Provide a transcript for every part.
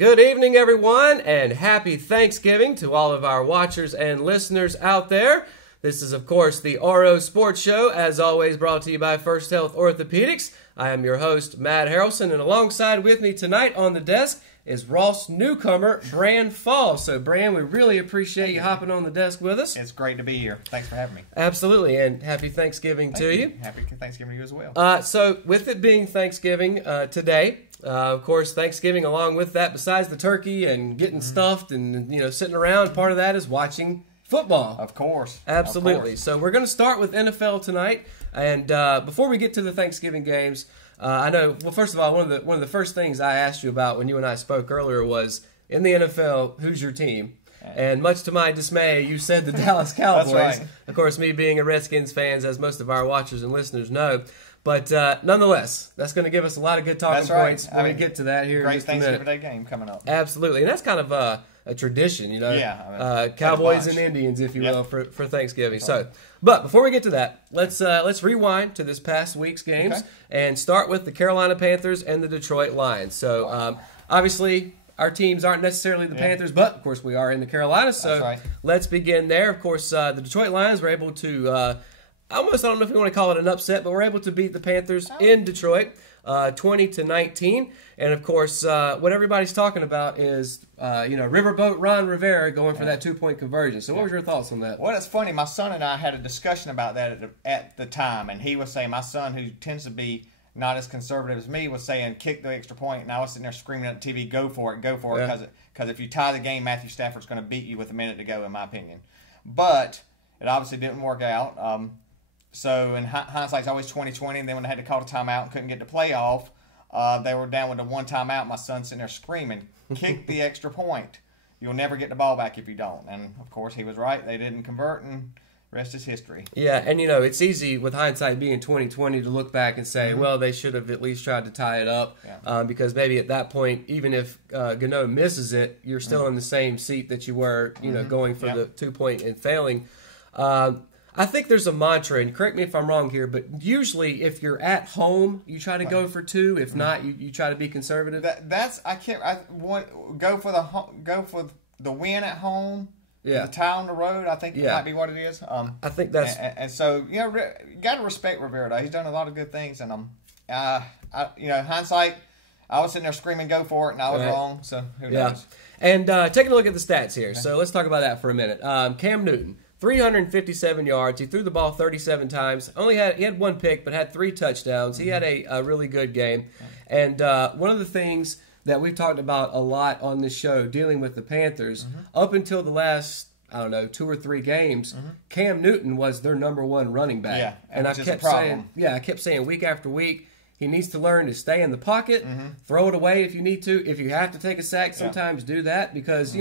Good evening, everyone, and happy Thanksgiving to all of our watchers and listeners out there. This is, of course, the RO Sports Show, as always brought to you by First Health Orthopedics. I am your host, Matt Harrelson, and alongside with me tonight on the desk is Ross newcomer, Bran Fall. So, Bran, we really appreciate you hopping on the desk with us. It's great to be here. Thanks for having me. Absolutely, and happy Thanksgiving to you. Happy Thanksgiving to you as well. So, with it being Thanksgiving today, of course, Thanksgiving along with that, besides the turkey and getting stuffed and sitting around, part of that is watching football. Of course. Absolutely. Of course. So we're going to start with NFL tonight. And before we get to the Thanksgiving games, I know, well, first of all, one of the first things I asked you about when you and I spoke earlier was, in the NFL, who's your team? And much to my dismay, you said the Dallas Cowboys. That's right. Of course, me being a Redskins fan, as most of our watchers and listeners know. But nonetheless, that's going to give us a lot of good talking points when we get to that here in just a minute. Great Thanksgiving Day game coming up. Absolutely. And that's kind of a tradition, Yeah. Cowboys and Indians, if you will, for Thanksgiving. So, but before we get to that, let's rewind to this past week's games and start with the Carolina Panthers and the Detroit Lions. So, obviously, our teams aren't necessarily the Panthers, but of course we are in the Carolinas. So let's begin there. Of course, the Detroit Lions were able to I don't know if we want to call it an upset, but we're able to beat the Panthers in Detroit 20-19. And, of course, what everybody's talking about is, Riverboat Ron Rivera going for that 2-point conversion. So what was your thoughts on that? Well, it's funny. My son and I had a discussion about that at the time, and he was saying, my son, who tends to be not as conservative as me, was saying, kick the extra point, and I was sitting there screaming at the TV, go for it, because if you tie the game, Matthew Stafford's going to beat you with a minute to go, in my opinion. But it obviously didn't work out. So in hindsight, it's always 20/20. And then when they had to call a timeout and couldn't get the playoff, they were down with the one timeout. My son's sitting there screaming, kick the extra point. You'll never get the ball back if you don't. And, of course, he was right. They didn't convert, and rest is history. Yeah, and, it's easy with hindsight being 20/20 to look back and say, well, they should have at least tried to tie it up because maybe at that point, even if Gano misses it, you're still in the same seat that you were, going for the 2-point and failing. I think there's a mantra, and correct me if I'm wrong here, but usually if you're at home, you try to go for 2. If not, you try to be conservative. Go for the win at home. Yeah, the tie on the road. I think might be what it is. I think that's and so you got to respect Rivera. He's done a lot of good things, and hindsight, I was sitting there screaming, "Go for it," and I was wrong. So who knows? And taking a look at the stats here. So let's talk about that for a minute. Cam Newton. 357 yards. He threw the ball 37 times. He had 1 pick, but had 3 touchdowns. He had a really good game. And one of the things that we've talked about a lot on this show, dealing with the Panthers, up until the last, 2 or 3 games, Cam Newton was their #1 running back. Yeah, and I kept saying week after week, he needs to learn to stay in the pocket, throw it away if you need to. If you have to take a sack, sometimes do that because,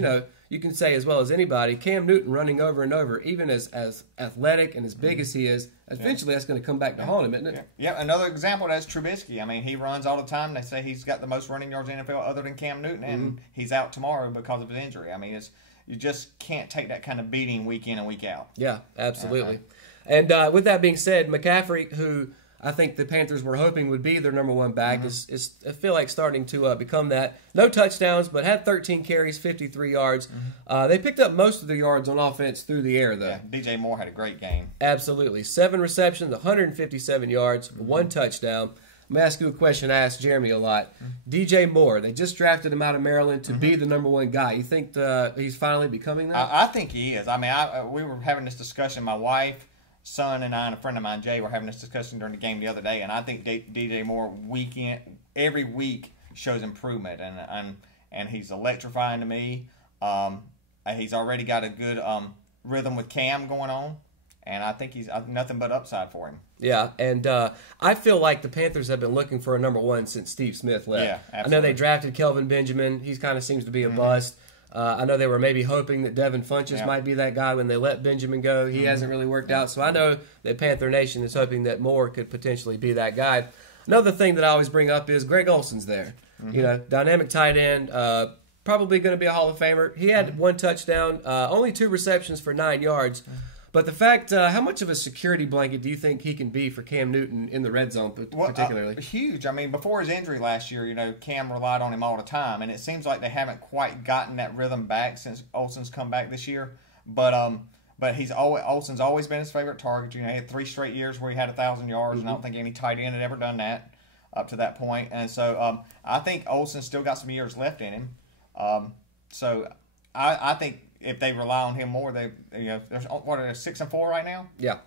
you can say as well as anybody, Cam Newton running over and over, even as athletic and as big as he is, eventually that's going to come back to haunt him, isn't it? Yeah, another example that's Trubisky. I mean, he runs all the time. They say he's got the most running yards in the NFL other than Cam Newton, and he's out tomorrow because of his injury. I mean, you just can't take that kind of beating week in and week out. Yeah, absolutely. And with that being said, McCaffrey, who I think the Panthers were hoping would be their #1 back, is I feel like starting to become that. No touchdowns, but had 13 carries, 53 yards. They picked up most of the yards on offense through the air, though. Yeah, DJ Moore had a great game. Absolutely. 7 receptions, 157 yards, 1 touchdown. I'm going to ask you a question I asked Jeremy a lot. DJ Moore, they just drafted him out of Maryland to be the #1 guy. You think he's finally becoming that? I think he is. I mean, we were having this discussion, my wife, son and I and a friend of mine, Jay, were having this discussion during the game the other day, and I think DJ Moore every week shows improvement, and he's electrifying to me. He's already got a good rhythm with Cam going on, and I think he's nothing but upside for him. Yeah, and I feel like the Panthers have been looking for a #1 since Steve Smith left. Yeah, absolutely. I know they drafted Kelvin Benjamin. He kind of seems to be a bust. I know they were maybe hoping that Devin Funchess might be that guy when they let Benjamin go. He hasn't really worked out. So I know that Panther Nation is hoping that Moore could potentially be that guy. Another thing that I always bring up is Greg Olson's there. Dynamic tight end, probably going to be a Hall of Famer. He had 1 touchdown, only 2 receptions for 9 yards. But the fact, how much of a security blanket do you think he can be for Cam Newton in the red zone, particularly? Huge. I mean, before his injury last year, Cam relied on him all the time, and it seems like they haven't quite gotten that rhythm back since Olsen's come back this year. But Olsen's always been his favorite target. He had 3 straight years where he had 1,000 yards, and I don't think any tight end had ever done that up to that point. And so I think Olsen's still got some years left in him. So I think if they rely on him more, they're 6-4 right now. Yeah.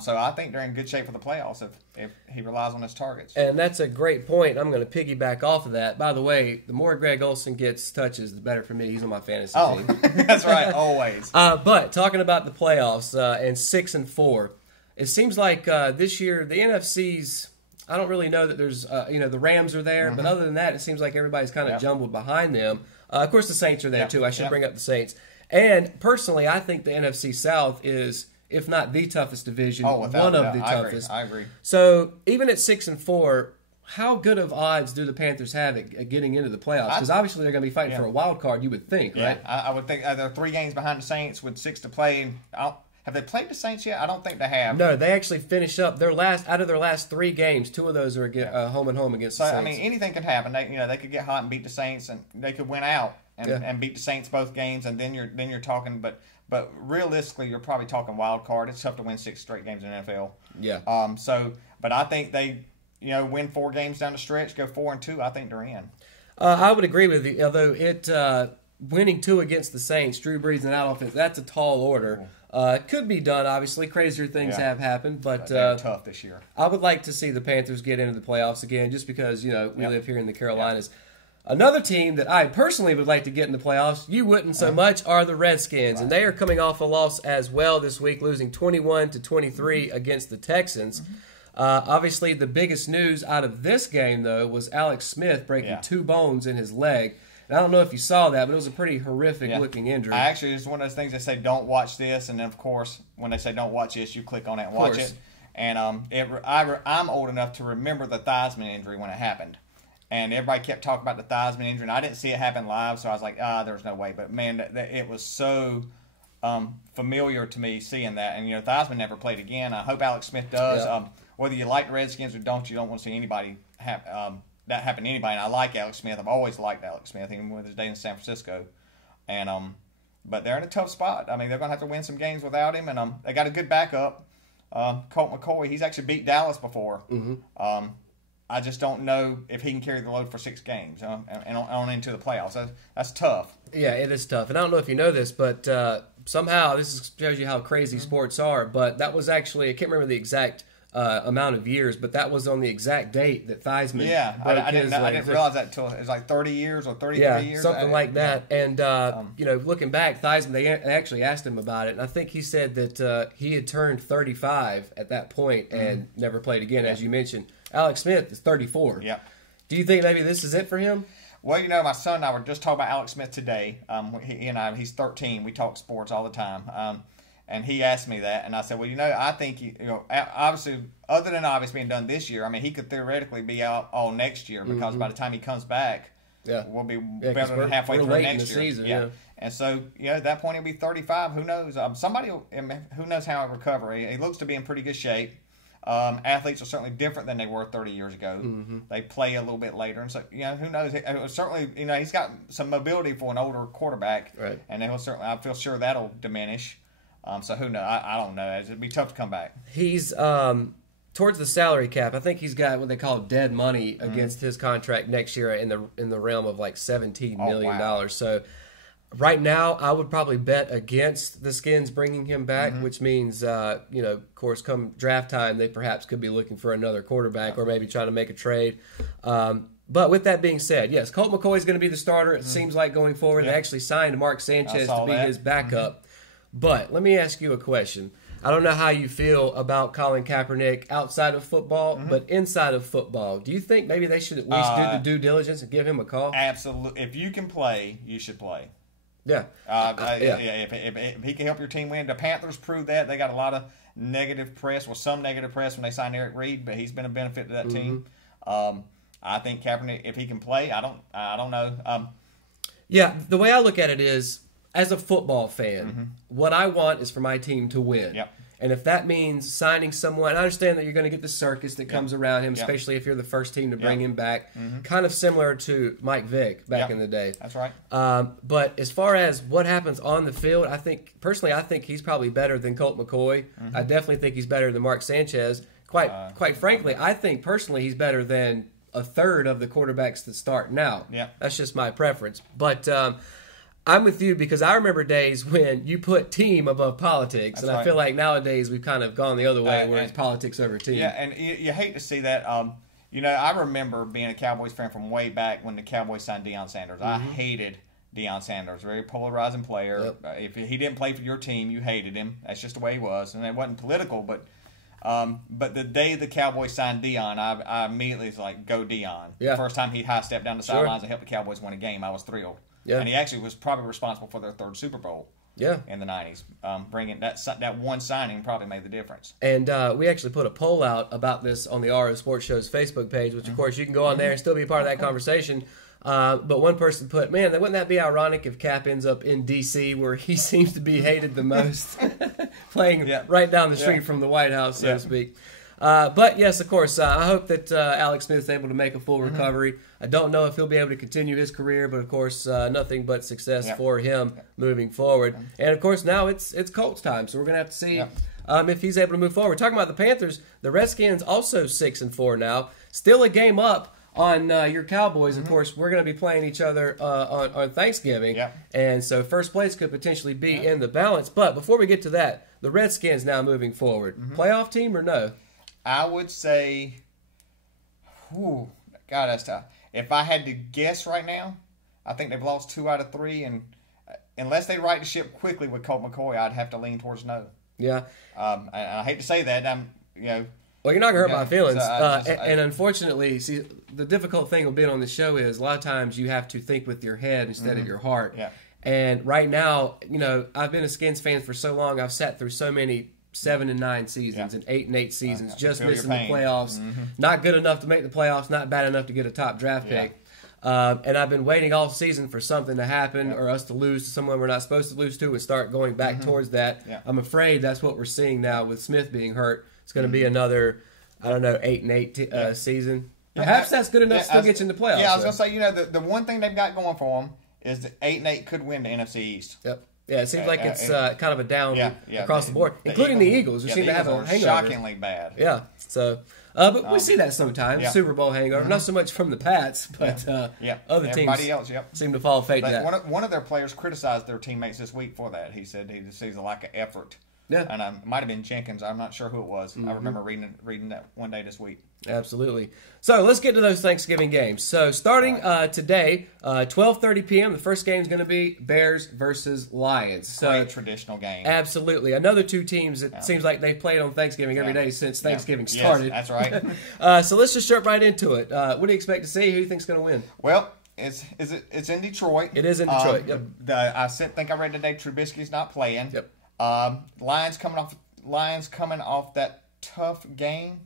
So I think they're in good shape for the playoffs if he relies on his targets. And that's a great point. I'm going to piggyback off of that. By the way, the more Greg Olsen gets touches, the better for me. He's on my fantasy team. That's right, always. But talking about the playoffs and 6-4, it seems like this year the NFC's. I don't really know that there's the Rams are there, but other than that, it seems like everybody's kind of jumbled behind them. Of course, the Saints are there too. I should bring up the Saints. And personally, I think the NFC South is, if not the toughest division, one of the toughest. I agree. So even at 6-4, how good of odds do the Panthers have at getting into the playoffs? Because obviously they're going to be fighting for a wild card, you would think, right? I would think they're 3 games behind the Saints with 6 to play. Have they played the Saints yet? I don't think they have. No, they actually finished up out of their last 3 games. 2 of those are home and home against the Saints. I mean, anything could happen. They could get hot and beat the Saints, and they could win out and beat the Saints both games, and then you're talking. But realistically, you're probably talking wild card. It's tough to win 6 straight games in the NFL. Yeah. But I think they win 4 games down the stretch, go 4-2. I think they're in. I would agree with you. Although winning 2 against the Saints, Drew Brees and that offense, that's a tall order. It could be done, obviously. Crazier things have happened, but they're tough this year. I would like to see the Panthers get into the playoffs again, just because we live here in the Carolinas. Another team that I personally would like to get in the playoffs, you wouldn't so much, are the Redskins, and they are coming off a loss as well this week, losing 21-23 against the Texans. Obviously, the biggest news out of this game, though, was Alex Smith breaking 2 bones in his leg. And I don't know if you saw that, but it was a pretty horrific-looking injury. Actually, it's one of those things they say, don't watch this, and then, of course, when they say don't watch this, you click on it and watch it. And I'm old enough to remember the Theismann injury when it happened. And everybody kept talking about the Theismann injury, and I didn't see it happen live, so I was like, there's no way. But, man, it was so familiar to me seeing that. And, Theismann never played again. I hope Alex Smith does. Yeah. Whether you like the Redskins or don't, you don't want to see anybody that happen to anybody. And I like Alex Smith. I've always liked Alex Smith, even with his day in San Francisco. And but they're in a tough spot. I mean, they're going to have to win some games without him. And they got a good backup, Colt McCoy. He's actually beat Dallas before. I just don't know if he can carry the load for 6 games and on into the playoffs. That's tough. Yeah, it is tough. And I don't know if you know this, but somehow this shows you how crazy sports are. But that was actually, I can't remember the exact amount of years, but that was on the exact date that Theismann broke I didn't realize that until it was like 30 years or 33 years. Something like that. And, looking back, Theismann, they actually asked him about it, and I think he said that he had turned 35 at that point and never played again, as you mentioned. Alex Smith is 34. Yeah. Do you think maybe this is it for him? Well, my son and I were just talking about Alex Smith today. He's 13. We talk sports all the time. And he asked me that, and I said, well, I think, obviously, other than obviously being done this year, I mean, he could theoretically be out all next year because by the time he comes back, we'll be better than halfway through next year. Season, And so, at that point, he'll be 35. Who knows? Who knows how he'll recover. He looks to be in pretty good shape. Athletes are certainly different than they were 30 years ago. They play a little bit later, and so who knows? Certainly, he's got some mobility for an older quarterback, right? And I feel sure that'll diminish. So who knows? I don't know. It'd be tough to come back. He's towards the salary cap. I think he's got what they call dead money against his contract next year in the realm of like $17 million. Wow. So right now, I would probably bet against the Skins bringing him back, which means, of course, come draft time, they perhaps could be looking for another quarterback or maybe trying to make a trade. But with that being said, yes, Colt McCoy is going to be the starter, it seems like, going forward. They actually signed Mark Sanchez to be his backup. But let me ask you a question. I don't know how you feel about Colin Kaepernick outside of football, but inside of football, do you think maybe they should at least do the due diligence and give him a call? Absolutely. If you can play, you should play. Yeah. If he can help your team win. The Panthers proved that. They got a lot of negative press, some negative press when they signed Eric Reed, but he's been a benefit to that team. I think Kaepernick, if he can play, I don't know. The way I look at it is, as a football fan, what I want is for my team to win. Yep. And if that means signing someone, I understand that you're going to get the circus that comes around him, especially if you're the first team to bring him back. Kind of similar to Mike Vick back in the day. That's right. But as far as what happens on the field, I think he's probably better than Colt McCoy. I definitely think he's better than Mark Sanchez. Quite frankly, I think personally he's better than a third of the quarterbacks that start now. Yeah. That's just my preference. But I'm with you because I remember days when you put team above politics, and I feel like nowadays we've kind of gone the other way where it's politics over team. Yeah, and you hate to see that. I remember being a Cowboys fan from way back when the Cowboys signed Deion Sanders. I hated Deion Sanders, very polarizing player. If he didn't play for your team, you hated him. That's just the way he was, and it wasn't political. But the day the Cowboys signed Deion, I immediately was like, "Go Deion!" Yeah. The first time he high stepped down the sidelines and helped the Cowboys win a game, I was thrilled. Yeah. And he actually was probably responsible for their third Super Bowl. Yeah. In the 90s, bringing that one signing probably made the difference. And we actually put a poll out about this on the RO Sports Show's Facebook page, which of course you can go on there and still be a part of that conversation. But one person put, "Man, wouldn't that be ironic if Cap ends up in D.C. where he seems to be hated the most, playing right down the street from the White House, so to speak." But yes, of course, I hope that Alex Smith's able to make a full recovery. I don't know if he'll be able to continue his career, but of course, nothing but success for him moving forward. And of course, now it's Colts time, so we're gonna have to see if he's able to move forward. Talking about the Panthers, the Redskins also 6-4 now, still a game up on your Cowboys. Of course, we're going to be playing each other on Thanksgiving, and so first place could potentially be in the balance. But before we get to that, the Redskins now moving forward, playoff team or no? I would say, God, that's tough. If I had to guess right now, I think they've lost 2 out of 3, and unless they right the ship quickly with Colt McCoy, I'd have to lean towards no. Yeah. I hate to say that. Well, you're not going to hurt my feelings. And unfortunately, see, the difficult thing with being on the show is a lot of times you have to think with your head instead of your heart. Yeah. And right now, I've been a Skins fan for so long. I've sat through so many 7-9 seasons and 8-8 seasons, just missing the playoffs. Not good enough to make the playoffs, not bad enough to get a top draft pick. And I've been waiting all season for something to happen or us to lose to someone we're not supposed to lose to and start going back towards that. I'm afraid that's what we're seeing now with Smith being hurt. It's going to be another, 8-8 season. Perhaps that's good enough to still get you in the playoffs. Yeah, I was going to say, the one thing they've got going for them is that 8-8 could win the NFC East. Yep. Yeah, it seems like it's kind of a down across the board, including the Eagles, who seem to have a hangover. Shockingly bad. Yeah, so but we see that sometimes, Super Bowl hangover. Not so much from the Pats, but other teams seem to fall fate to that. One of their players criticized their teammates this week for that. He said he sees a lack of effort. Yeah. And it might have been Jenkins. I'm not sure who it was. I remember reading that one day this week. Absolutely. So let's get to those Thanksgiving games. So starting today, 12:30 p.m., the first game is going to be Bears versus Lions. So great traditional game. Absolutely. Another two teams that seems like they've played on Thanksgiving every day since Thanksgiving started. Yes, that's right. So let's just jump right into it. What do you expect to see? Who do you think is going to win? Well, it's in Detroit. It is in Detroit. I think I read today Trubisky's not playing. Yep. Lions coming off that tough game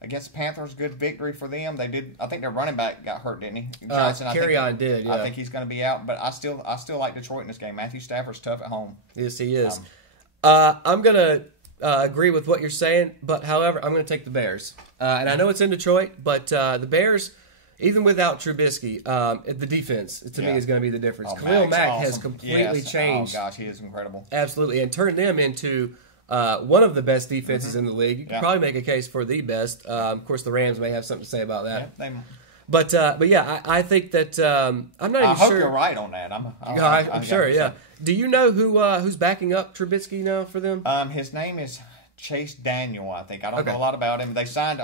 against the Panthers. Good victory for them. They did. I think their running back got hurt, didn't he? Johnson. Kerryon did. Yeah. I think he's going to be out. But I still like Detroit in this game. Matthew Stafford's tough at home. Yes, he is. I'm going to agree with what you're saying, but however, I'm going to take the Bears. And I know it's in Detroit, but the Bears, even without Trubisky, the defense to me is going to be the difference. Khalil Mack has completely changed. Oh gosh, he is incredible. Absolutely, and turned them into one of the best defenses in the league. You could probably make a case for the best. Of course, the Rams may have something to say about that. Yeah, but yeah, I think that I'm not even sure. I hope you're right on that. I'm sure. Yeah. Do you know who's backing up Trubisky now for them? His name is Chase Daniel. I think I don't know a lot about him. They signed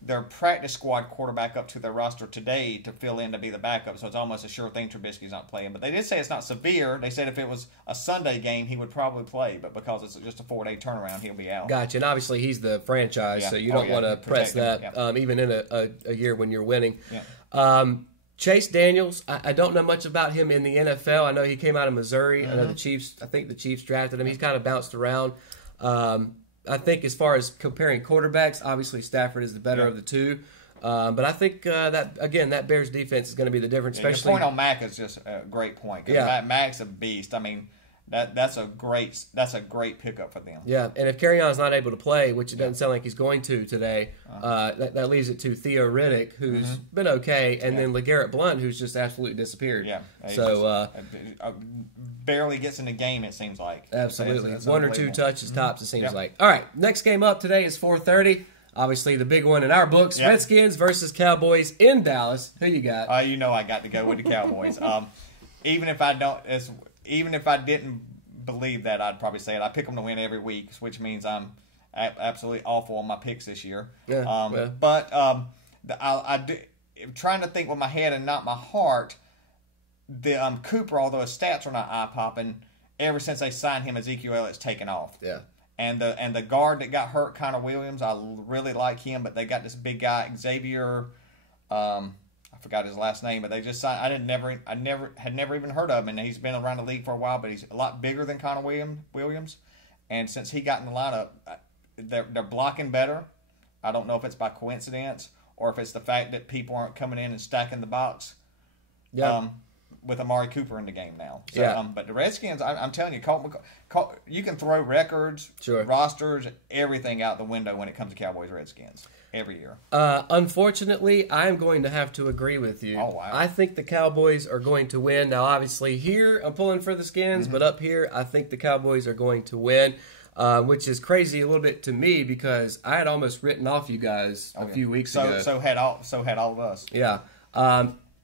their practice squad quarterback up to their roster today to fill in to be the backup, so it's almost a sure thing Trubisky's not playing. But they did say it's not severe. They said if it was a Sunday game, he would probably play, but because it's just a 4-day turnaround, he'll be out. Gotcha, and obviously he's the franchise, so you don't want to press that, even in a year when you're winning. Yeah. Chase Daniels, I don't know much about him in the NFL. I know he came out of Missouri. I know the Chiefs drafted him. He's kind of bounced around. I think as far as comparing quarterbacks, obviously Stafford is the better of the two. But I think that Bears defense is going to be the difference. Especially your point on Mack is just a great point. Because Mack's a beast. I mean, That's a great pickup for them. Yeah, and if Kerryon's not able to play, which it doesn't sound like he's going to today, that leaves it to Theo Riddick, who's been okay, and then LeGarrette Blount, who's just absolutely disappeared. Yeah. So barely gets in the game, it seems like. Absolutely. It's one or two touches tops, it seems like. All right, next game up today is 4:30. Obviously, the big one in our books, Redskins versus Cowboys in Dallas. Who you got? I got to go with the Cowboys. Even if I didn't believe that, I'd probably say it. I pick them to win every week, which means I'm absolutely awful on my picks this year. Yeah, But I'm trying to think with my head and not my heart. The Cooper, although his stats are not eye popping, ever since they signed him, Ezekiel Elliott's taken off. Yeah. And the guard that got hurt, Connor Williams, I really like him, but they got this big guy, Xavier. I forgot his last name, but they just signed. I had never even heard of him, and he's been around the league for a while. But he's a lot bigger than Connor Williams, and since he got in the lineup, they're blocking better. I don't know if it's by coincidence or if it's the fact that people aren't coming in and stacking the box. Yeah. With Amari Cooper in the game now. So, yeah. But the Redskins, I'm telling you, you can throw records, rosters, everything out the window when it comes to Cowboys-Redskins every year. Unfortunately, I'm going to have to agree with you. Oh, wow. I think the Cowboys are going to win. Now, obviously, here I'm pulling for the Skins, but up here, I think the Cowboys are going to win, which is crazy a little bit to me because I had almost written off you guys a few weeks ago. So had all of us. Yeah.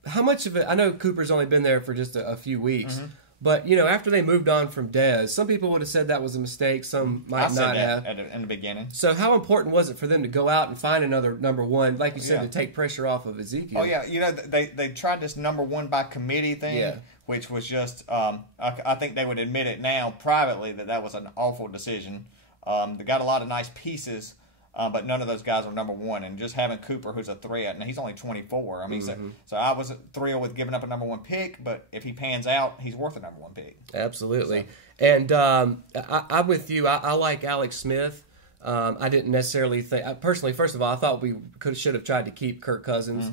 How much of it? I know Cooper's only been there for just a few weeks, but after they moved on from Dez, some people would have said that was a mistake. Some might not have. In the beginning. So how important was it for them to go out and find another number one, like you said, to take pressure off of Ezekiel? Oh yeah, they tried this number one by committee thing, which was just I think they would admit it now privately that was an awful decision. They got a lot of nice pieces. But none of those guys are number one, and just having Cooper, who's a threat, and he's only 24. I mean, so I was thrilled with giving up a number one pick, but if he pans out, he's worth a number one pick. Absolutely. So. And I'm with you. I like Alex Smith. I didn't necessarily think personally. First of all, I thought we should have tried to keep Kirk Cousins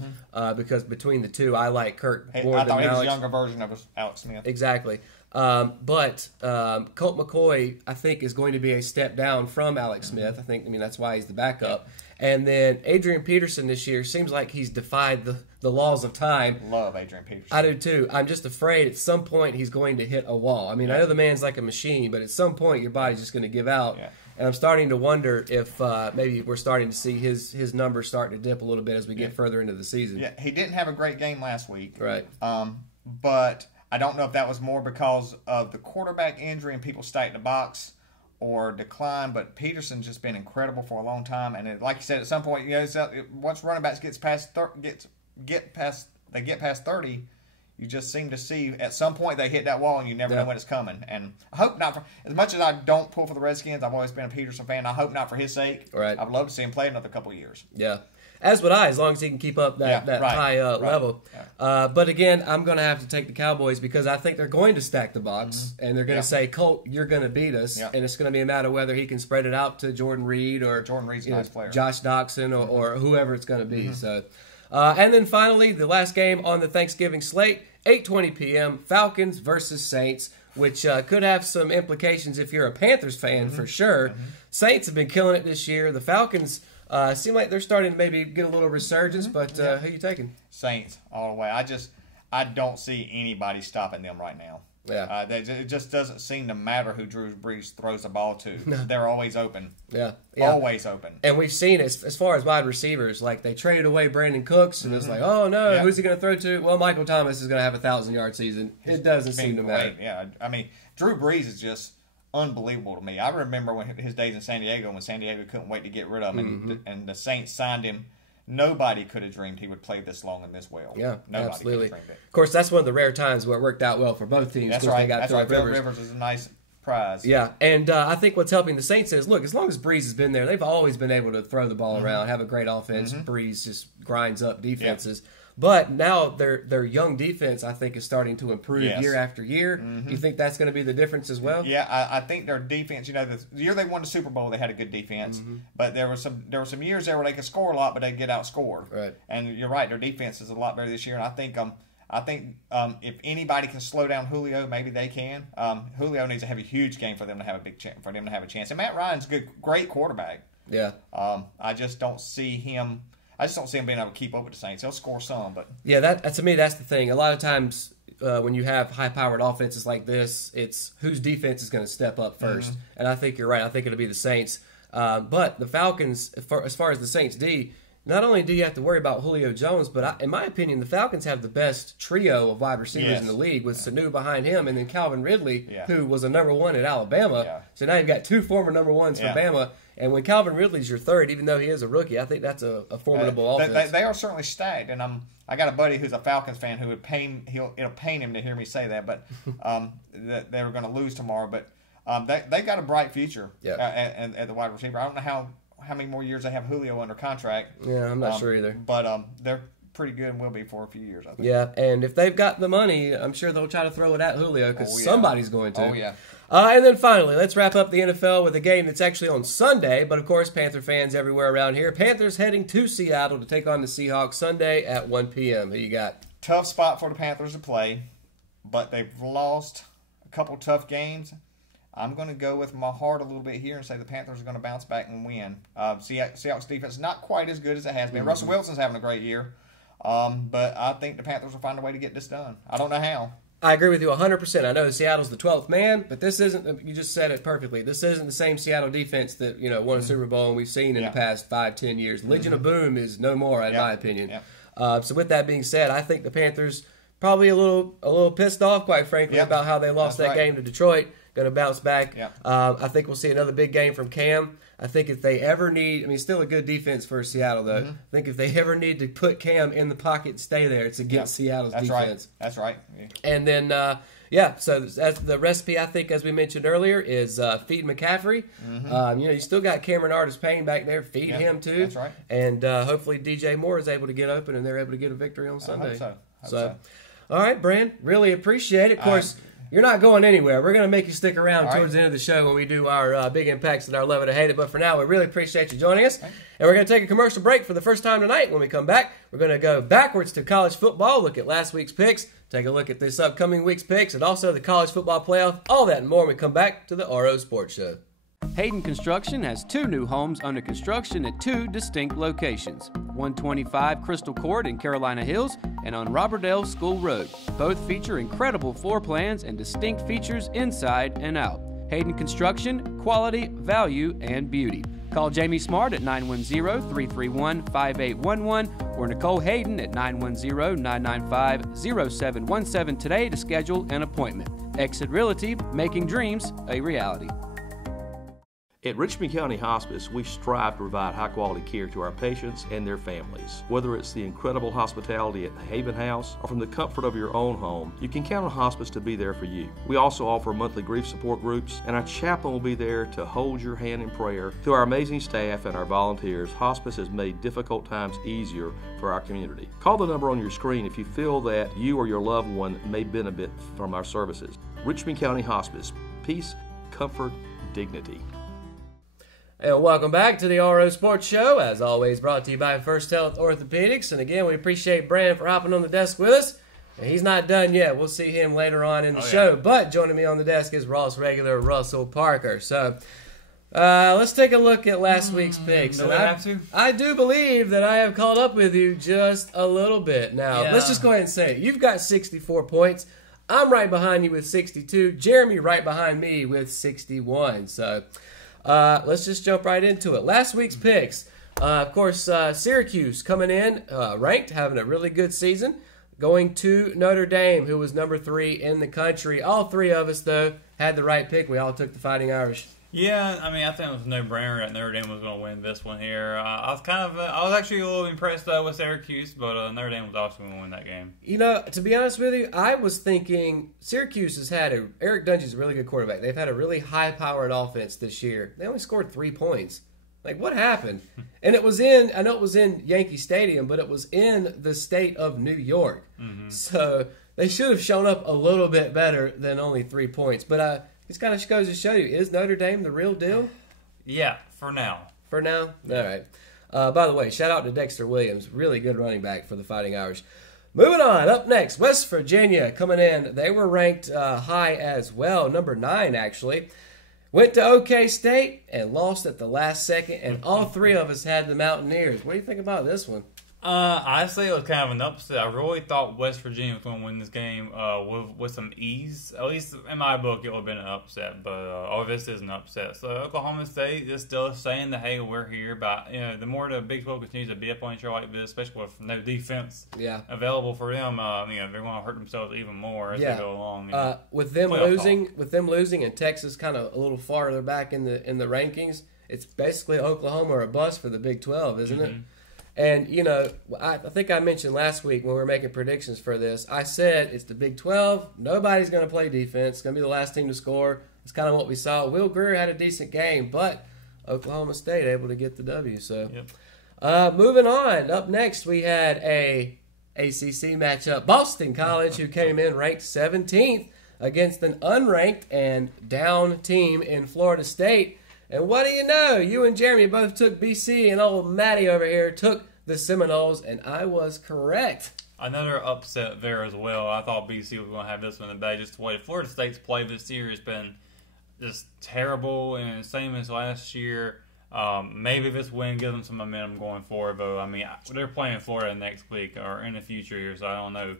because between the two, I like Kirk more than Alex. I thought he was a younger version of Alex Smith. Exactly. But Colt McCoy, I think, is going to be a step down from Alex Smith. I mean, that's why he's the backup. And then Adrian Peterson this year seems like he's defied the laws of time. Love Adrian Peterson. I do too. I'm just afraid at some point he's going to hit a wall. I mean, I know the man's like a machine, but at some point your body's just going to give out. Yeah. And I'm starting to wonder if maybe we're starting to see his numbers starting to dip a little bit as we get further into the season. Yeah, he didn't have a great game last week. Right. But I don't know if that was more because of the quarterback injury and people stacked the box or decline. But Peterson's just been incredible for a long time. And like you said, at some point, once running backs get past 30, you just seem to see at some point they hit that wall and you never know when it's coming. And I hope not for as much as I don't pull for the Redskins. I've always been a Peterson fan. I hope not for his sake. Right. I'd love to see him play another couple of years. Yeah. As would I, as long as he can keep up that high level. Yeah. But again, I'm going to have to take the Cowboys because I think they're going to stack the box, and they're going to say, Colt, you're going to beat us, and it's going to be a matter of whether he can spread it out to Jordan Reed or Jordan Reed's a nice player. Josh Doxson or whoever it's going to be. So, and then finally, the last game on the Thanksgiving slate, 8:20 p.m., Falcons versus Saints, which could have some implications if you're a Panthers fan for sure. Saints have been killing it this year. The Falcons seem like they're starting to maybe get a little resurgence, but who are you taking? Saints all the way. I don't see anybody stopping them right now. Yeah. It just doesn't seem to matter who Drew Brees throws the ball to. No. They're always open. Yeah. Always open. And we've seen as far as wide receivers, like they traded away Brandon Cooks, and it's like, oh no, who's he going to throw to? Well, Michael Thomas is going to have a 1,000-yard season. It doesn't seem to matter. Yeah. I mean, Drew Brees is just unbelievable to me. I remember when his days in San Diego, when San Diego couldn't wait to get rid of him, and the Saints signed him. Nobody could have dreamed he would play this long and this well. Yeah, nobody absolutely. Could have dreamed it. Of course, that's one of the rare times where it worked out well for both teams. That's right. That's right. Philip Rivers is a nice prize. Yeah, and I think what's helping the Saints is, look, as long as Breeze has been there, they've always been able to throw the ball around, have a great offense. Breeze just grinds up defenses. Yeah. But now their young defense, I think, is starting to improve year after year. Do you think that's going to be the difference as well? Yeah, I think their defense. The year they won the Super Bowl, they had a good defense. But there were some years there where they could score a lot, but they'd get outscored. Right. And you're right, their defense is a lot better this year. And I think I think if anybody can slow down Julio, maybe they can. Julio needs to have a huge game for them to have a chance. And Matt Ryan's a great quarterback. Yeah. I just don't see him. I just don't see him being able to keep up with the Saints. He'll score some, but yeah, that to me that's the thing. A lot of times when you have high-powered offenses like this, it's whose defense is going to step up first. And I think you're right. I think it'll be the Saints. But the Falcons, as far as the Saints D, not only do you have to worry about Julio Jones, but in my opinion, the Falcons have the best trio of wide receivers in the league with Sanu behind him and then Calvin Ridley, who was a number 1 at Alabama. Yeah. So now you've got 2 former number 1s for Bama. And when Calvin Ridley's your third, even though he is a rookie, I think that's a formidable offense. They are certainly stacked. And I got a buddy who's a Falcons fan who it'll pain him to hear me say that, but that they were going to lose tomorrow. But they got a bright future at the wide receiver. I don't know how many more years they have Julio under contract. Yeah, I'm not sure either. But they're pretty good and will be for a few years, I think. Yeah, and if they've got the money, I'm sure they'll try to throw it at Julio because somebody's going to. Oh, yeah. And then finally, let's wrap up the NFL with a game that's actually on Sunday, but of course, Panther fans everywhere around here. Panthers heading to Seattle to take on the Seahawks Sunday at 1 p.m. Who you got? Tough spot for the Panthers to play, but they've lost a couple tough games. I'm going to go with my heart a little bit here and say the Panthers are going to bounce back and win. Seahawks defense is not quite as good as it has been. Russell Wilson's having a great year, but I think the Panthers will find a way to get this done. I don't know how. I agree with you 100%. I know Seattle's the 12th man, but this isn't, you just said it perfectly, this isn't the same Seattle defense that won a Super Bowl and we've seen in the past 5-10 years. Legion of Boom is no more, in my opinion. So with that being said, I think the Panthers probably a little pissed off, quite frankly, about how they lost that game to Detroit. Going to bounce back. I think we'll see another big game from Cam. I think if they ever need, still a good defense for Seattle, though. I think if they ever need to put Cam in the pocket and stay there, it's against Seattle's defense. That's right. And then, so that's the recipe, I think, as we mentioned earlier, is feed McCaffrey. You still got Cameron Artis-Payne back there. Feed him, too. That's right. And hopefully DJ Moore is able to get open and they're able to get a victory on Sunday. I hope so. All right, Brand, really appreciate it. Of course, you're not going anywhere. We're going to make you stick around towards the end of the show when we do our big impacts and our love it or hate it. But for now, we really appreciate you joining us. And we're going to take a commercial break for the first time tonight. When we come back, we're going to go backwards to college football, look at last week's picks, take a look at this upcoming week's picks, and also the college football playoff, all that and more when we come back to the RO Sports Show. Hayden Construction has 2 new homes under construction at 2 distinct locations. 125 Crystal Court in Carolina Hills and on Robberdale School Road. Both feature incredible floor plans and distinct features inside and out. Hayden Construction, quality, value, and beauty. Call Jamie Smart at 910-331-5811 or Nicole Hayden at 910-995-0717 today to schedule an appointment. Exit Realty, making dreams a reality. At Richmond County Hospice, we strive to provide high-quality care to our patients and their families. Whether it's the incredible hospitality at the Haven House or from the comfort of your own home, you can count on Hospice to be there for you. We also offer monthly grief support groups, and our chaplain will be there to hold your hand in prayer. Through our amazing staff and our volunteers, Hospice has made difficult times easier for our community. Call the number on your screen if you feel that you or your loved one may benefit from our services. Richmond County Hospice. Peace, comfort, dignity. And welcome back to the RO Sports Show, as always brought to you by First Health Orthopedics. And again, we appreciate Brand for hopping on the desk with us. And he's not done yet. We'll see him later on in the show. But joining me on the desk is Ross regular Russell Parker. So let's take a look at last week's picks. Do we have to? I do believe that I have caught up with you just a little bit. Now, let's just go ahead and say it. You've got 64 points. I'm right behind you with 62. Jeremy right behind me with 61. So let's just jump right into it. Last week's picks. Of course, Syracuse coming in ranked, having a really good season. Going to Notre Dame, who was number 3 in the country. All 3 of us, though, had the right pick. We all took the Fighting Irish. Yeah, I think it was a no-brainer that Notre Dame was going to win this one here. I was actually a little impressed with Syracuse, but Notre Dame was also going to win that game. To be honest with you, I was thinking Syracuse has had Eric Dungey's a really good quarterback. They've had a really high-powered offense this year. They only scored 3 points. Like, what happened? And I know it was in Yankee Stadium, but it was in the state of New York. Mm-hmm. So they should have shown up a little bit better than only 3 points. But it kind of goes to show you, is Notre Dame the real deal? Yeah, for now. For now? All right. By the way, shout out to Dexter Williams. Really good running back for the Fighting Irish. Moving on, up next, West Virginia coming in. They were ranked high as well, number 9 actually. Went to OK State and lost at the last second, and all 3 of us had the Mountaineers. What do you think about this one? I'd say it was kind of an upset. I really thought West Virginia was going to win this game with some ease. At least in my book, it would have been an upset. But this is an upset. So Oklahoma State is still saying that, hey, we're here. But the more the Big 12 continues to beat up on each other like this, especially with no defense available for them, they're going to hurt themselves even more as they go along. With them losing, and Texas kind of a little farther back in the rankings, it's basically Oklahoma or a bust for the Big 12, isn't it? And, I think I mentioned last week when we were making predictions for this, I said it's the Big 12. Nobody's going to play defense. It's going to be the last team to score. It's kind of what we saw. Will Grier had a decent game, but Oklahoma State able to get the W. So, moving on. Up next, we had a ACC matchup. Boston College, who came in ranked 17th against an unranked and down team in Florida State. And what do you know? You and Jeremy both took BC, and old Matty over here took the Seminoles, and I was correct. Another upset there as well. I thought BC was going to have this one in the bag. Just the way Florida State's play this year has been just terrible, and same as last year. Maybe this win gives them some momentum going forward, though. I mean, they're playing Florida next week or in the future here, so I don't know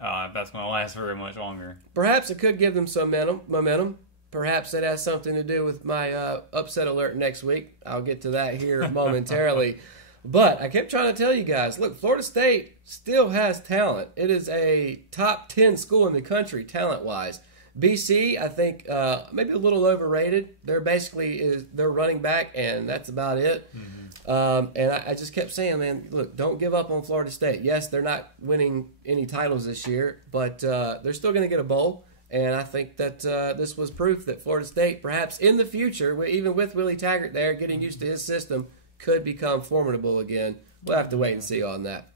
if that's going to last very much longer. Perhaps it could give them some momentum. Perhaps it has something to do with my upset alert next week. I'll get to that here momentarily. But I kept trying to tell you guys, look, Florida State still has talent. It is a top 10 school in the country talent-wise. BC, I think, maybe a little overrated. They're basically they're running back, and that's about it. Mm-hmm. And I just kept saying, man, look, don't give up on Florida State. Yes, they're not winning any titles this year, but they're still going to get a bowl. And I think that this was proof that Florida State, perhaps in the future, even with Willie Taggart there, getting used to his system, could become formidable again. We'll have to wait and see on that.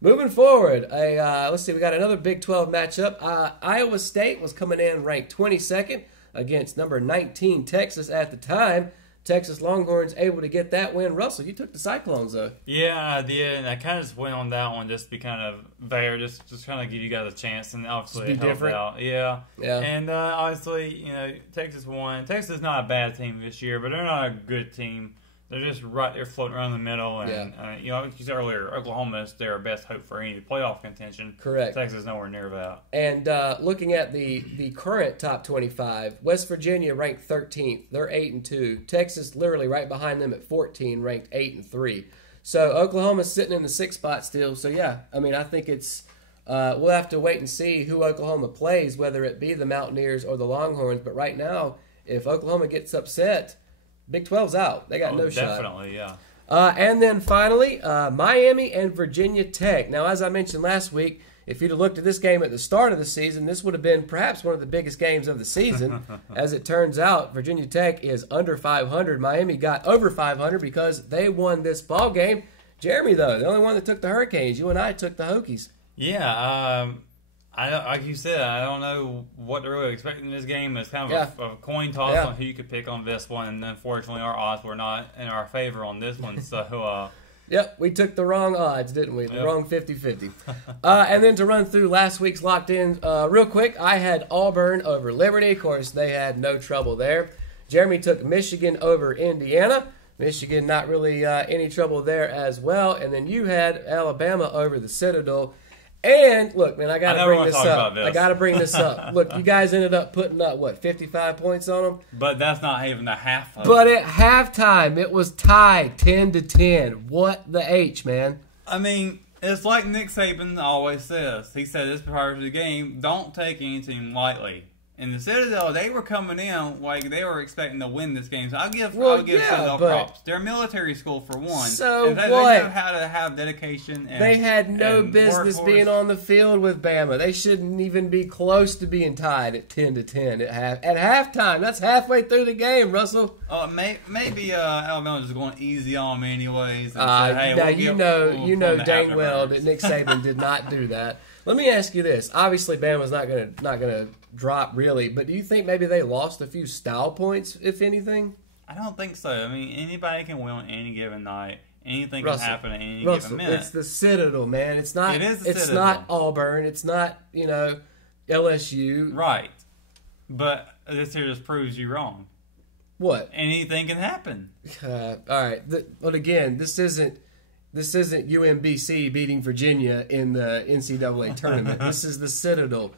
Moving forward, let's see, we got another Big 12 matchup. Iowa State was coming in ranked 22nd against number 19 Texas at the time. Texas Longhorns able to get that win. Russell, you took the Cyclones, though. Yeah, I did, and I kind of just went on that one just to be kind of there, just trying to give you guys a chance, and obviously just be different. Out. Yeah. And obviously, Texas won. Texas is not a bad team this year, but they're not a good team. They're just right there floating around the middle, and like you said earlier, Oklahoma is their best hope for any playoff contention. Correct. Texas is nowhere near that. And looking at the current top 25, West Virginia ranked 13th. They're 8-2. Texas literally right behind them at 14, ranked 8-3. So Oklahoma's sitting in the 6th spot still. So yeah, I mean, I think it's we'll have to wait and see who Oklahoma plays, whether it be the Mountaineers or the Longhorns. But right now, if Oklahoma gets upset, Big 12's out. They got no shot. Definitely, yeah. And then finally, Miami and Virginia Tech. Now, as I mentioned last week, if you'd have looked at this game at the start of the season, this would have been perhaps one of the biggest games of the season. As it turns out, Virginia Tech is under 500. Miami got over 500 because they won this ball game. Jeremy, though, the only one that took the Hurricanes. You and I took the Hokies. Yeah, like you said, I don't know what they're really expecting in this game. It's kind of a coin toss on who you could pick on this one, and unfortunately, our odds were not in our favor on this one. So, yep, we took the wrong odds, didn't we? The wrong 50-50. And then to run through last week's Locked In real quick, I had Auburn over Liberty. Of course, they had no trouble there. Jeremy took Michigan over Indiana. Michigan, not really any trouble there as well. And then you had Alabama over the Citadel. And look, man, I got to bring this up. I got to bring this up. Look, you guys ended up putting up 55 points on them. But that's not even the half of it. But at halftime, it was tied 10-10. What the H, man? I mean, it's like Nick Saban always says. He said this prior to the game: don't take any team lightly. And the Citadel, they were coming in like they were expecting to win this game. So I'll give Citadel props. They're a military school for one. So and they what? know how to have dedication. And, they had no business being on the field with Bama. They shouldn't even be close to being tied at 10-10 at halftime. That's halfway through the game, Russell. Maybe Alabama's just going easy on me anyways. And say, hey, now you know dang well that Nick Saban did not do that. Let me ask you this. Obviously, Bama's not gonna drop really, but do you think maybe they lost a few style points, if anything? I don't think so. I mean, anybody can win on any given night. Anything Russell, can happen at any Russell, given minute. it's the Citadel, man. It's not. It is the It's Citadel. not Auburn. It's not LSU. Right. But this here just proves you wrong. What? Anything can happen. All right. But again, this isn't UMBC beating Virginia in the NCAA tournament. This is the Citadel.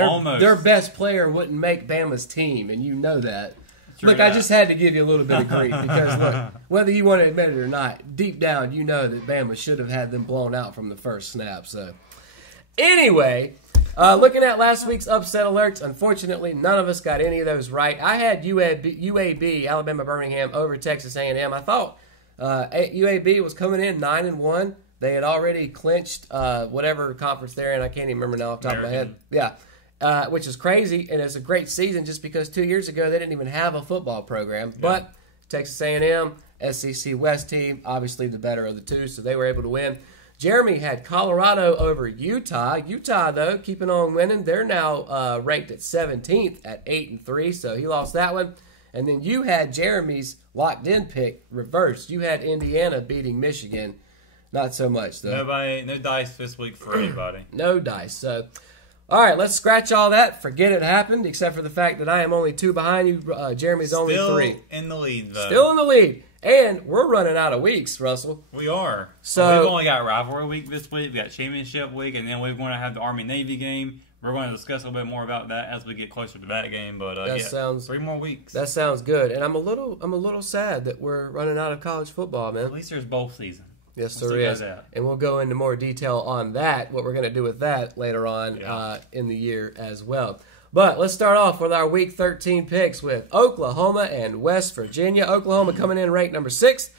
Almost. Their best player wouldn't make Bama's team, and you know that. True Look, that. I just had to give you a little bit of grief because, look, whether you want to admit it or not, deep down you know that Bama should have had them blown out from the first snap. So, anyway, looking at last week's upset alerts, unfortunately, none of us got any of those right. I had UAB, Alabama Birmingham, over Texas A&M. I thought UAB was coming in 9-1. They had already clinched whatever conference they're in. I can't even remember now off the top of my head. Yeah. Which is crazy, and it's a great season just because 2 years ago they didn't even have a football program. Yeah. But Texas A&M, SEC West team, obviously the better of the two, so they were able to win. Jeremy had Colorado over Utah. Utah, though, keeping on winning. They're now ranked at 17th at 8-3, so he lost that one. And then you had Jeremy's locked-in pick reversed. You had Indiana beating Michigan. Not so much, though. No dice this week for anybody. No dice, so... All right, let's scratch all that. Forget it happened, except for the fact that I am only 2 behind you. Jeremy's only 3. Still in the lead, though. Still in the lead. And we're running out of weeks, Russell. We are. So we've only got rivalry week this week. We got championship week, and then we're going to have the Army-Navy game. We're going to discuss a little bit more about that as we get closer to that game. But sounds 3 more weeks. That sounds good. And I'm a little sad that we're running out of college football, man. At least there's bowl season. Yes, there is. And we'll go into more detail on that, what we're going to do with that later on in the year as well. But let's start off with our Week 13 picks with Oklahoma and West Virginia. Oklahoma coming in ranked number 6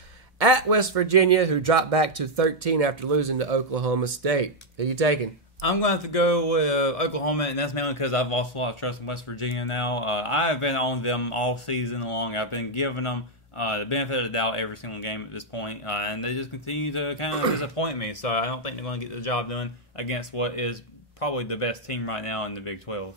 at West Virginia, who dropped back to 13 after losing to Oklahoma State. Who are you taking? I'm going to have to go with Oklahoma, and that's mainly because I've lost a lot of trust in West Virginia now. I have been on them all season long. I've been giving them the benefit of the doubt every single game at this point, and they just continue to kind of disappoint me. So I don't think they're going to get the job done against what is probably the best team right now in the Big 12.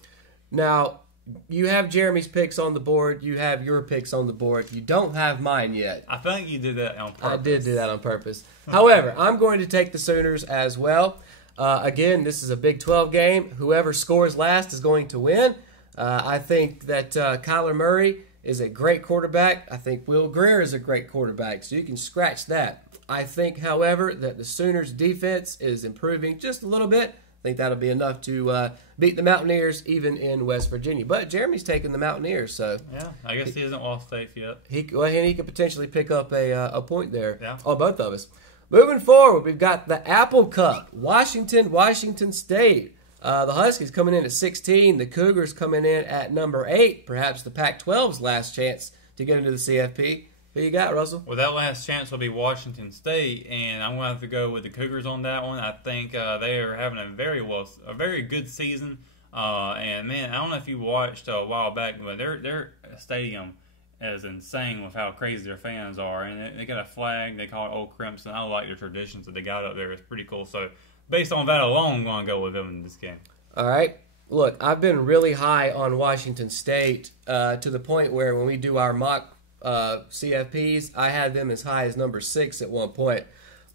Now, you have Jeremy's picks on the board. You have your picks on the board. You don't have mine yet. I think you did that on purpose. I did do that on purpose. However, I'm going to take the Sooners as well. Again, this is a Big 12 game. Whoever scores last is going to win. I think that Kyler Murray is a great quarterback. I think Will Grier is a great quarterback, so you can scratch that. I think, however, that the Sooners' defense is improving just a little bit. I think that'll be enough to beat the Mountaineers, even in West Virginia. But Jeremy's taking the Mountaineers, so yeah, I guess he hasn't lost faith yet. He could potentially pick up a point there. Yeah. On both of us. Moving forward, we've got the Apple Cup, Washington State. The Huskies coming in at 16. The Cougars coming in at number 8. Perhaps the Pac-12's last chance to get into the CFP. Who you got, Russell? Well, that last chance will be Washington State, and I'm going to have to go with the Cougars on that one. I think they are having a very good season. And man, I don't know if you watched a while back, but their stadium is insane with how crazy their fans are, and they got a flag. They call it Old Crimson. I like the traditions that they got up there. It's pretty cool. So based on that alone, I'm going to go with them in this game. All right. Look, I've been really high on Washington State to the point where when we do our mock CFPs, I had them as high as number 6 at one point.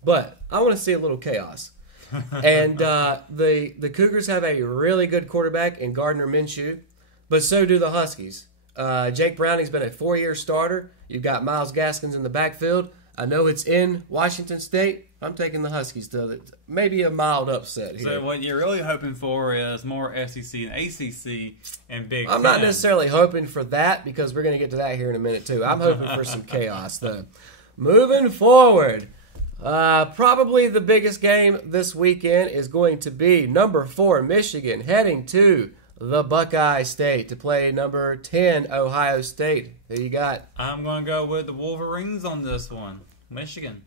But I want to see a little chaos. And the Cougars have a really good quarterback in Gardner Minshew, but so do the Huskies. Jake Browning's been a 4-year starter. You've got Myles Gaskins in the backfield. I know it's in Washington State. I'm taking the Huskies to maybe a mild upset here. So what you're really hoping for is more SEC and ACC and Big Ten. I'm not necessarily hoping for that because we're going to get to that here in a minute too. I'm hoping for some chaos though. Moving forward, probably the biggest game this weekend is going to be number 4 Michigan heading to the Buckeye State to play number 10 Ohio State. Who you got? I'm going to go with the Wolverines on this one. Michigan.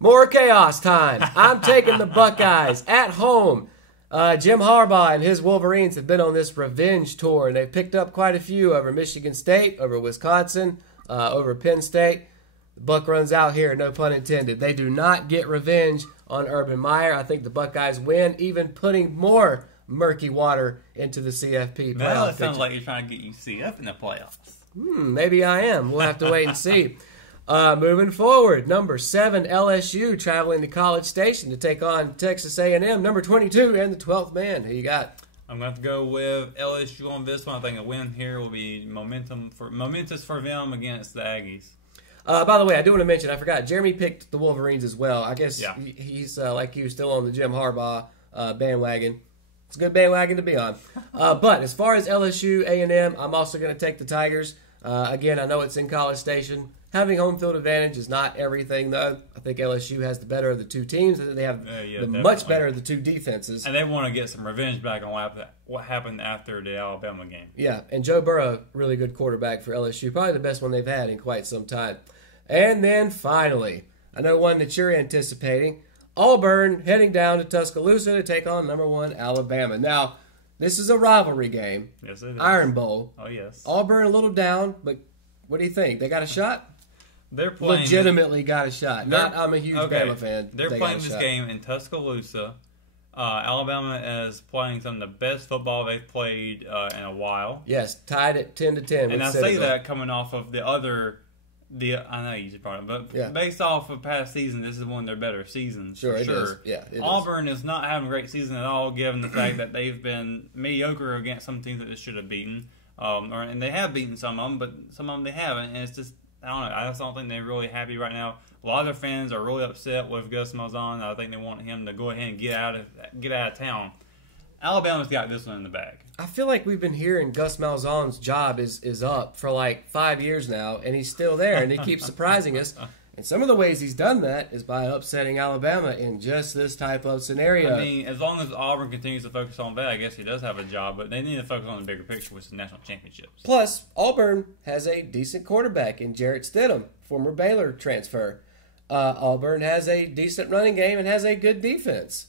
More chaos time. I'm taking the Buckeyes at home. Jim Harbaugh and his Wolverines have been on this revenge tour, and they've picked up quite a few over Michigan State, over Wisconsin, over Penn State. The buck runs out here, no pun intended. They do not get revenge on Urban Meyer. I think the Buckeyes win, even putting more murky water into the CFP playoff. Well, it sounds like you're trying to get UCF in the playoffs. Maybe I am. We'll have to wait and see. Moving forward, number 7 LSU traveling to College Station to take on Texas A&M. Number 22 and the 12th man. Who you got? I'm going to have to go with LSU on this one. I think a win here will be momentous for them against the Aggies. By the way, I do want to mention, I forgot, Jeremy picked the Wolverines as well. I guess Yeah. he's like you, still on the Jim Harbaugh bandwagon. It's a good bandwagon to be on. But as far as LSU, A&M, I'm also going to take the Tigers. Again, I know it's in College Station. Having home field advantage is not everything, though. I think LSU has the better of the two teams. I think they have the much better of the two defenses. And they want to get some revenge back on what happened after the Alabama game. Yeah, and Joe Burrow, really good quarterback for LSU. Probably the best one they've had in quite some time. And then finally, I know one that you're anticipating, Auburn heading down to Tuscaloosa to take on number 1 Alabama. Now, this is a rivalry game. Yes, it is. Iron Bowl. Oh, yes. Auburn a little down, but what do you think? They got a shot? They're playing Legitimately got a shot. Not I'm a huge Bama fan. They're They playing got a this shot. game in Tuscaloosa. Alabama is playing some of the best football they've played in a while. Yes, tied at 10-10. And I say that coming off of I know you just brought it, but Yeah. based off of past season, this is one of their better seasons. Sure, for it sure. is. Yeah, it is. Auburn is not having a great season at all, given the fact that they've been mediocre against some teams that they should have beaten. And they have beaten some of them, but some of them they haven't. And it's just, I don't know. I just don't think they're really happy right now. A lot of their fans are really upset with Gus Malzahn. I think they want him to go ahead and get out of town. Alabama's got this one in the bag. I feel like we've been hearing Gus Malzahn's job is up for like 5 years now, and he's still there, and he keeps surprising us. And some of the ways he's done that is by upsetting Alabama in just this type of scenario. I mean, as long as Auburn continues to focus on that, I guess he does have a job, but they need to focus on the bigger picture, which is national championships. Plus, Auburn has a decent quarterback in Jarrett Stidham, former Baylor transfer. Auburn has a decent running game and has a good defense.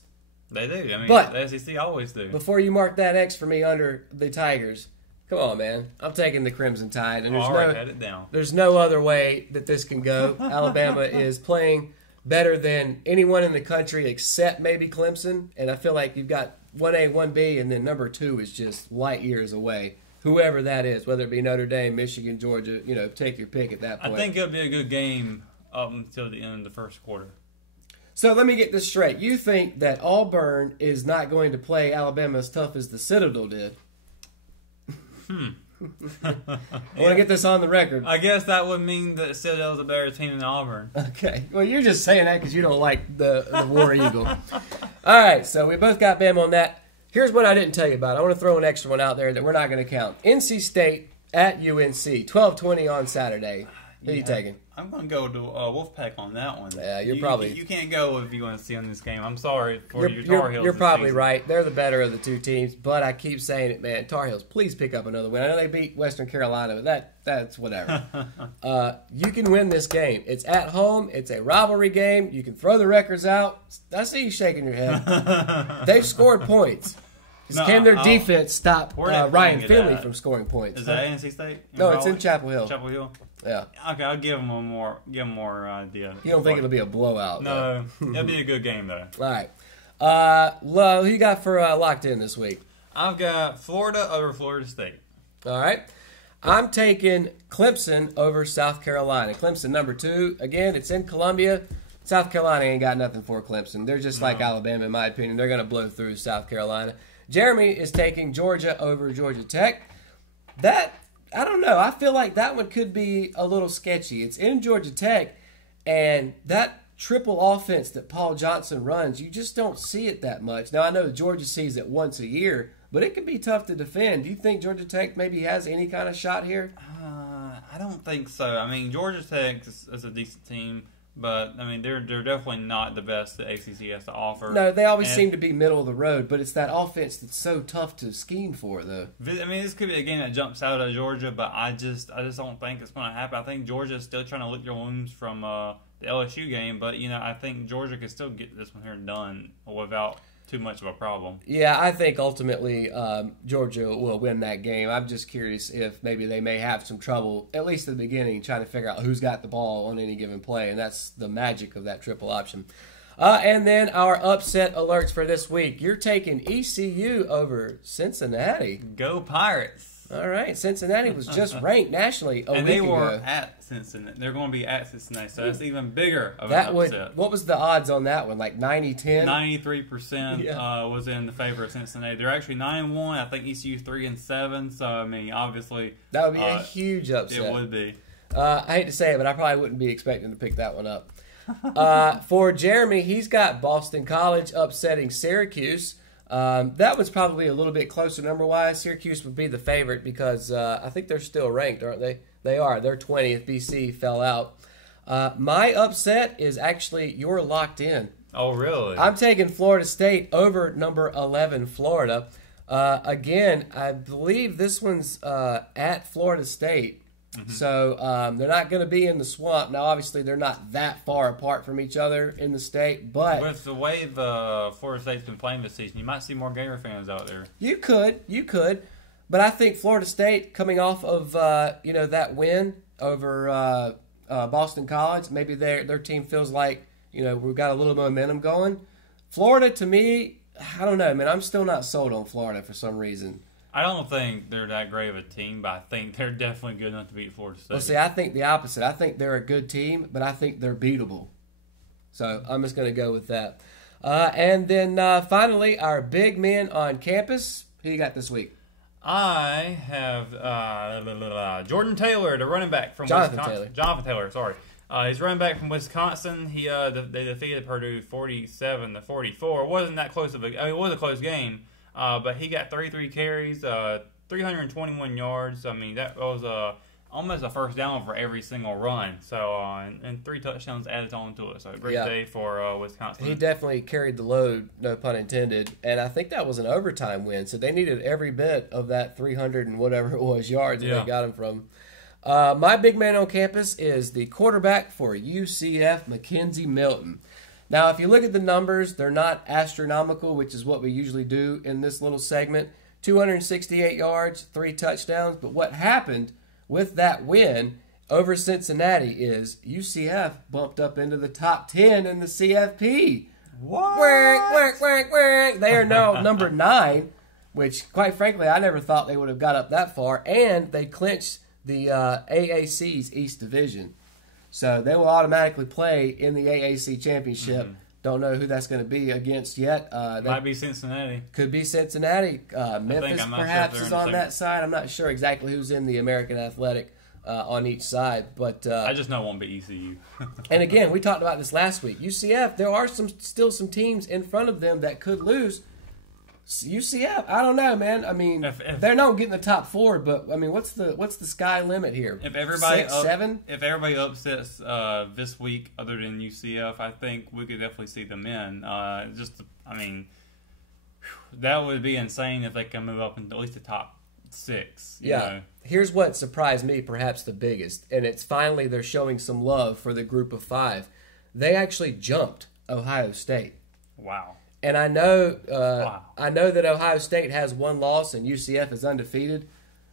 They do. I mean, But- the SEC always do. Before you mark that X for me under the Tigers, come on, man. I'm taking the Crimson Tide, and All right, head it down. there's no other way that this can go. Alabama is playing better than anyone in the country except maybe Clemson, and I feel like you've got 1A, 1B, and then number 2 is just light years away. Whoever that is, whether it be Notre Dame, Michigan, Georgia, take your pick at that point. I think it'll be a good game up until the end of the first quarter. So let me get this straight. You think that Auburn is not going to play Alabama as tough as the Citadel did? I want to get this on the record. I guess that would mean that Citadel's a better team than Auburn. Okay. Well, you're just saying that because you don't like the War Eagle. All right. So we both got Bama on that. Here's what I didn't tell you about. I want to throw an extra one out there that we're not going to count. NC State at UNC, 12:20 on Saturday. Who are you taking? I'm going to go to Wolfpack on that one. Yeah, you're you, probably- You can't go if you want to see on this game. I'm sorry for your Tar Heels. You're this probably season. right. They're the better of the two teams, but I keep saying it, man. Tar Heels, please pick up another win. I know they beat Western Carolina, but that's whatever. You can win this game. It's at home. It's a rivalry game. You can throw the records out. I see you shaking your head. They've scored points. Can their defense stop Where they Ryan playing it Finley at? from scoring points? Is that NC State? No, it's in Raleigh? Chapel Hill. Chapel Hill. Yeah. Okay, I'll give them more idea. You don't think it'll be a blowout? No, it'll be a good game though. All right. Lo, who you got for locked in this week? I've got Florida over Florida State. All right. I'm taking Clemson over South Carolina. Clemson number 2. Again, it's in Columbia. South Carolina ain't got nothing for Clemson. They're just like Alabama, in my opinion. They're going to blow through South Carolina. Jeremy is taking Georgia over Georgia Tech. That, I don't know. I feel like that one could be a little sketchy. It's in Georgia Tech, and that triple offense that Paul Johnson runs, you just don't see it that much. Now, I know Georgia sees it once a year, but it can be tough to defend. Do you think Georgia Tech maybe has any kind of shot here? I don't think so. I mean, Georgia Tech is a decent team, but I mean they're definitely not the best that ACC has to offer. No, they always And seem to be middle of the road, but it's that offense that's so tough to scheme for, though. I mean, this could be a game that jumps out of Georgia, but I just don't think it's going to happen. I think Georgia's still trying to lick their wounds from the LSU game, but I think Georgia could still get this one here done without too much of a problem. Yeah, I think ultimately Georgia will win that game. I'm just curious if maybe they may have some trouble, at least at the beginning, trying to figure out who's got the ball on any given play, and that's the magic of that triple option. And then our upset alerts for this week. You're taking ECU over Cincinnati. Go Pirates! All right, Cincinnati was just ranked nationally a and week they were ago. at Cincinnati. They're going to be at Cincinnati, so that's even bigger of That an would. upset. What was the odds on that one? Like 90-10? 93% Yeah. was in the favor of Cincinnati. They're actually 9-1. I think ECU 3-7. So I mean, obviously, That would be a huge upset. it would be. I hate to say it, but I probably wouldn't be expecting to pick that one up. For Jeremy, he's got Boston College upsetting Syracuse. That was probably a little bit closer number-wise. Syracuse would be the favorite because I think they're still ranked, aren't they? They are. They're 20th. BC fell out. My upset is actually you're locked in. Oh, really? I'm taking Florida State over number 11, Florida. Again, I believe this one's at Florida State. Mm-hmm. So they're not going to be in the swamp. Now, obviously, they're not that far apart from each other in the state. But with the way the Florida State's been playing this season, you might see more Gator fans out there. You could. But I think Florida State, coming off of that win over Boston College, maybe their team feels like we've got a little momentum going. Florida, to me, I don't know, man. I'm still not sold on Florida for some reason. I don't think they're that great of a team, but I think they're definitely good enough to beat Florida State. Well, see, I think the opposite. I think they're a good team, but I think they're beatable. So I'm just going to go with that. And then finally, our big men on campus. Who you got this week? I have Jordan Taylor, the running back from Wisconsin. Jonathan Taylor, sorry. He's running back from Wisconsin. They defeated Purdue 47-44. It wasn't that close of it was a close game. But he got 33 carries, 321 yards. I mean, that was almost a first down for every single run. So, and 3 touchdowns added on to it. So, a great day for Wisconsin. He definitely carried the load, no pun intended. And I think that was an overtime win. So, they needed every bit of that 300 and whatever it was yards that they got him from. My big man on campus is the quarterback for UCF, Mackenzie Milton. Now, if you look at the numbers, they're not astronomical, which is what we usually do in this little segment. 268 yards, 3 touchdowns. But what happened with that win over Cincinnati is UCF bumped up into the top 10 in the CFP. What? They are now number 9, which, quite frankly, I never thought they would have got up that far. And they clinched the AAC's East Division. So they will automatically play in the AAC championship. Mm-hmm. Don't know who that's going to be against yet. Might be Cincinnati. Could be Cincinnati. Memphis perhaps is on that side. I'm not sure exactly who's in the American Athletic on each side. But I just know it won't be ECU. And again, we talked about this last week. UCF, there are still some teams in front of them that could lose. UCF, I don't know, man. I mean, if they're not getting the top 4, but I mean, what's the sky limit here? If everybody 6, 7? If everybody upsets this week, other than UCF, I think we could definitely see them in. That would be insane if they can move up into at least the top 6. You know? Here's what surprised me, perhaps the biggest, and it's finally they're showing some love for the group of 5. They actually jumped Ohio State. Wow. And I know that Ohio State has 1 loss and UCF is undefeated,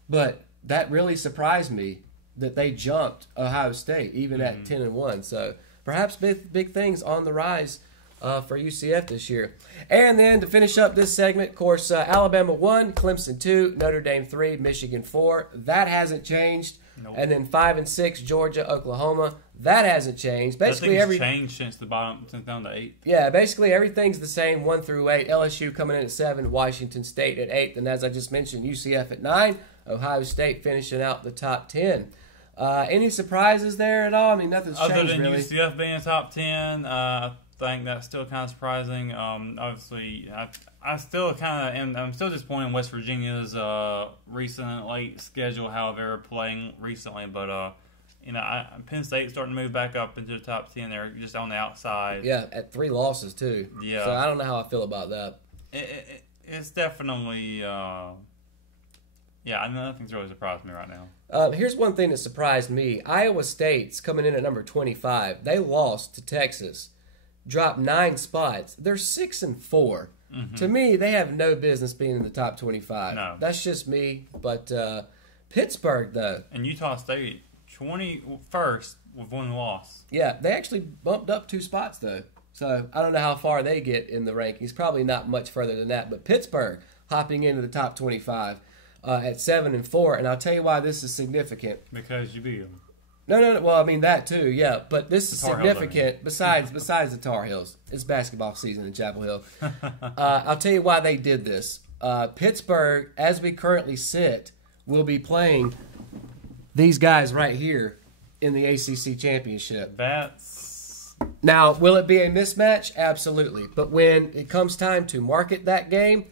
but that really surprised me that they jumped Ohio State even at 10-1. So perhaps big things on the rise for UCF this year. And then to finish up this segment, of course, Alabama 1, Clemson 2, Notre Dame 3, Michigan 4. That hasn't changed. Nope. And then 5 and 6, Georgia, Oklahoma. That hasn't changed. Basically, changed since down to 8. Yeah, basically everything's the same 1 through 8. LSU coming in at 7, Washington State at 8, and as I just mentioned, UCF at 9. Ohio State finishing out the top 10. Any surprises there at all? I mean, nothing's changed really. Other than UCF being top 10, I think that's still kind of surprising. Obviously, I still kind of I'm still disappointed in West Virginia's recent and late schedule, how they're playing recently. But Penn State's starting to move back up into the top 10. They're just on the outside. Yeah, at 3 losses too. Yeah. So I don't know how I feel about that. It's definitely. Nothing's really surprised me right now. Here's one thing that surprised me. Iowa State's coming in at number 25. They lost to Texas, dropped 9 spots. They're 6-4. Mm-hmm. To me, they have no business being in the top 25. No. That's just me. But Pittsburgh, though. And Utah State, 21st with 1 loss. Yeah, they actually bumped up 2 spots, though. So I don't know how far they get in the rankings. Probably not much further than that. But Pittsburgh hopping into the top 25. at 7-4, and I'll tell you why this is significant. Because you beat them. No. Well, I mean that too, yeah. But this is significant. Heels, besides the Tar Heels, it's basketball season in Chapel Hill. I'll tell you why they did this. Pittsburgh, as we currently sit, will be playing these guys right here in the ACC championship. Now, will it be a mismatch? Absolutely. But when it comes time to market that game,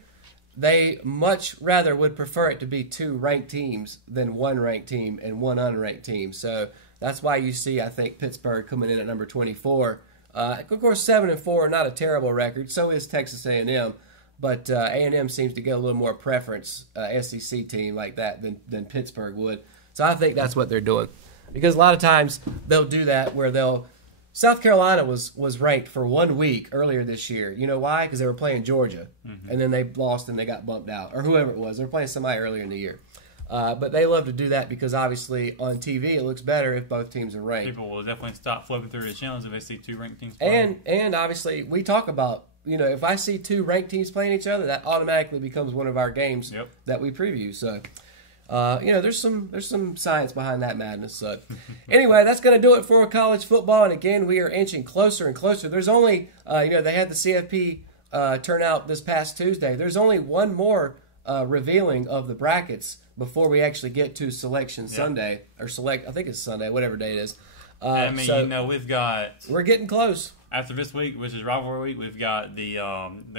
they much rather would prefer it to be 2 ranked teams than 1 ranked team and 1 unranked team. So that's why you see, I think, Pittsburgh coming in at number 24. Of course, 7-4, not a terrible record. So is Texas A&M. But A&M seems to get a little more preference, SEC team like that, than Pittsburgh would. So I think that's what they're doing. Because a lot of times they'll do that where South Carolina was ranked for 1 week earlier this year. You know why? Because they were playing Georgia. Mm-hmm. And then they lost and they got bumped out. Or whoever it was. They were playing somebody earlier in the year. But they love to do that because obviously on TV it looks better if both teams are ranked. People will definitely stop flipping through the channels if they see 2 ranked teams playing. And obviously we talk about, if I see 2 ranked teams playing each other, that automatically becomes one of our games that we preview. So, there's some science behind that madness. So, anyway, that's going to do it for college football. And again, we are inching closer and closer. There's only, they had the CFP turnout this past Tuesday. There's only one more revealing of the brackets before we actually get to Selection Sunday I think it's Sunday, whatever day it is. We're getting close. After this week, which is rivalry week, we've got the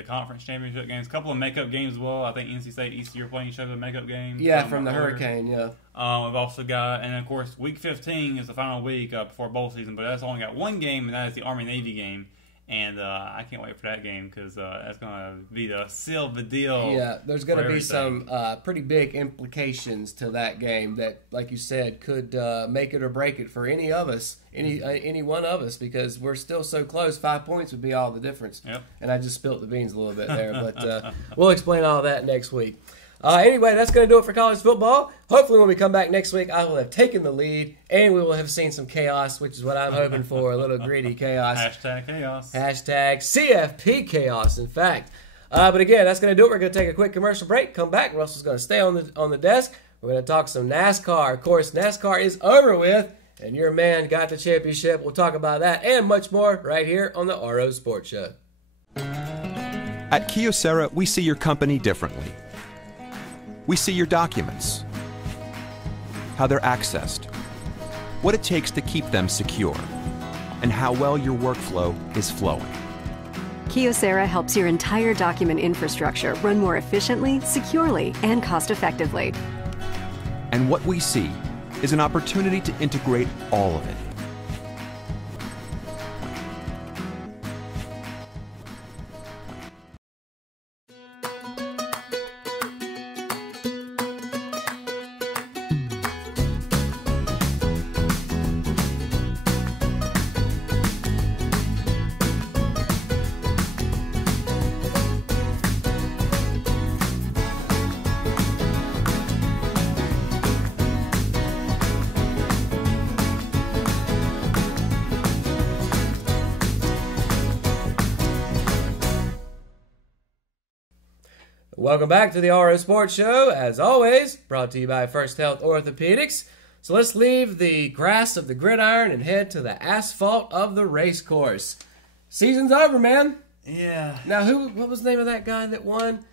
conference championship games, a couple of makeup games as well. I think NC State, ECU are playing each other makeup game. Yeah, from the Hurricane, yeah. We've also got, and of course, week 15 is the final week before bowl season, but that's only got 1 game, and that is the Army-Navy game. And I can't wait for that game because that's going to be the seal of the deal. Yeah, there's going to be some pretty big implications to that game that, like you said, could make it or break it for any of us, any one of us, because we're still so close. 5 points would be all the difference. Yep. And I just spilt the beans a little bit there, but we'll explain all that next week. Anyway, that's going to do it for college football. Hopefully when we come back next week, I will have taken the lead, and we will have seen some chaos, which is what I'm hoping for, a little gritty chaos. Hashtag chaos. Hashtag CFP chaos, in fact. But again, that's going to do it. We're going to take a quick commercial break, come back. Russell's going to stay on the desk. We're going to talk some NASCAR. Of course, NASCAR is over with, and your man got the championship. We'll talk about that and much more right here on the RO Sports Show. At Kyocera, we see your company differently. We see your documents, how they're accessed, what it takes to keep them secure, and how well your workflow is flowing. Kyocera helps your entire document infrastructure run more efficiently, securely, and cost-effectively. And what we see is an opportunity to integrate all of it. Welcome back to the RO Sports Show, as always, brought to you by First Health Orthopedics. So let's leave the grass of the gridiron and head to the asphalt of the race course. Season's over, man. Yeah. Now, what was the name of that guy that won?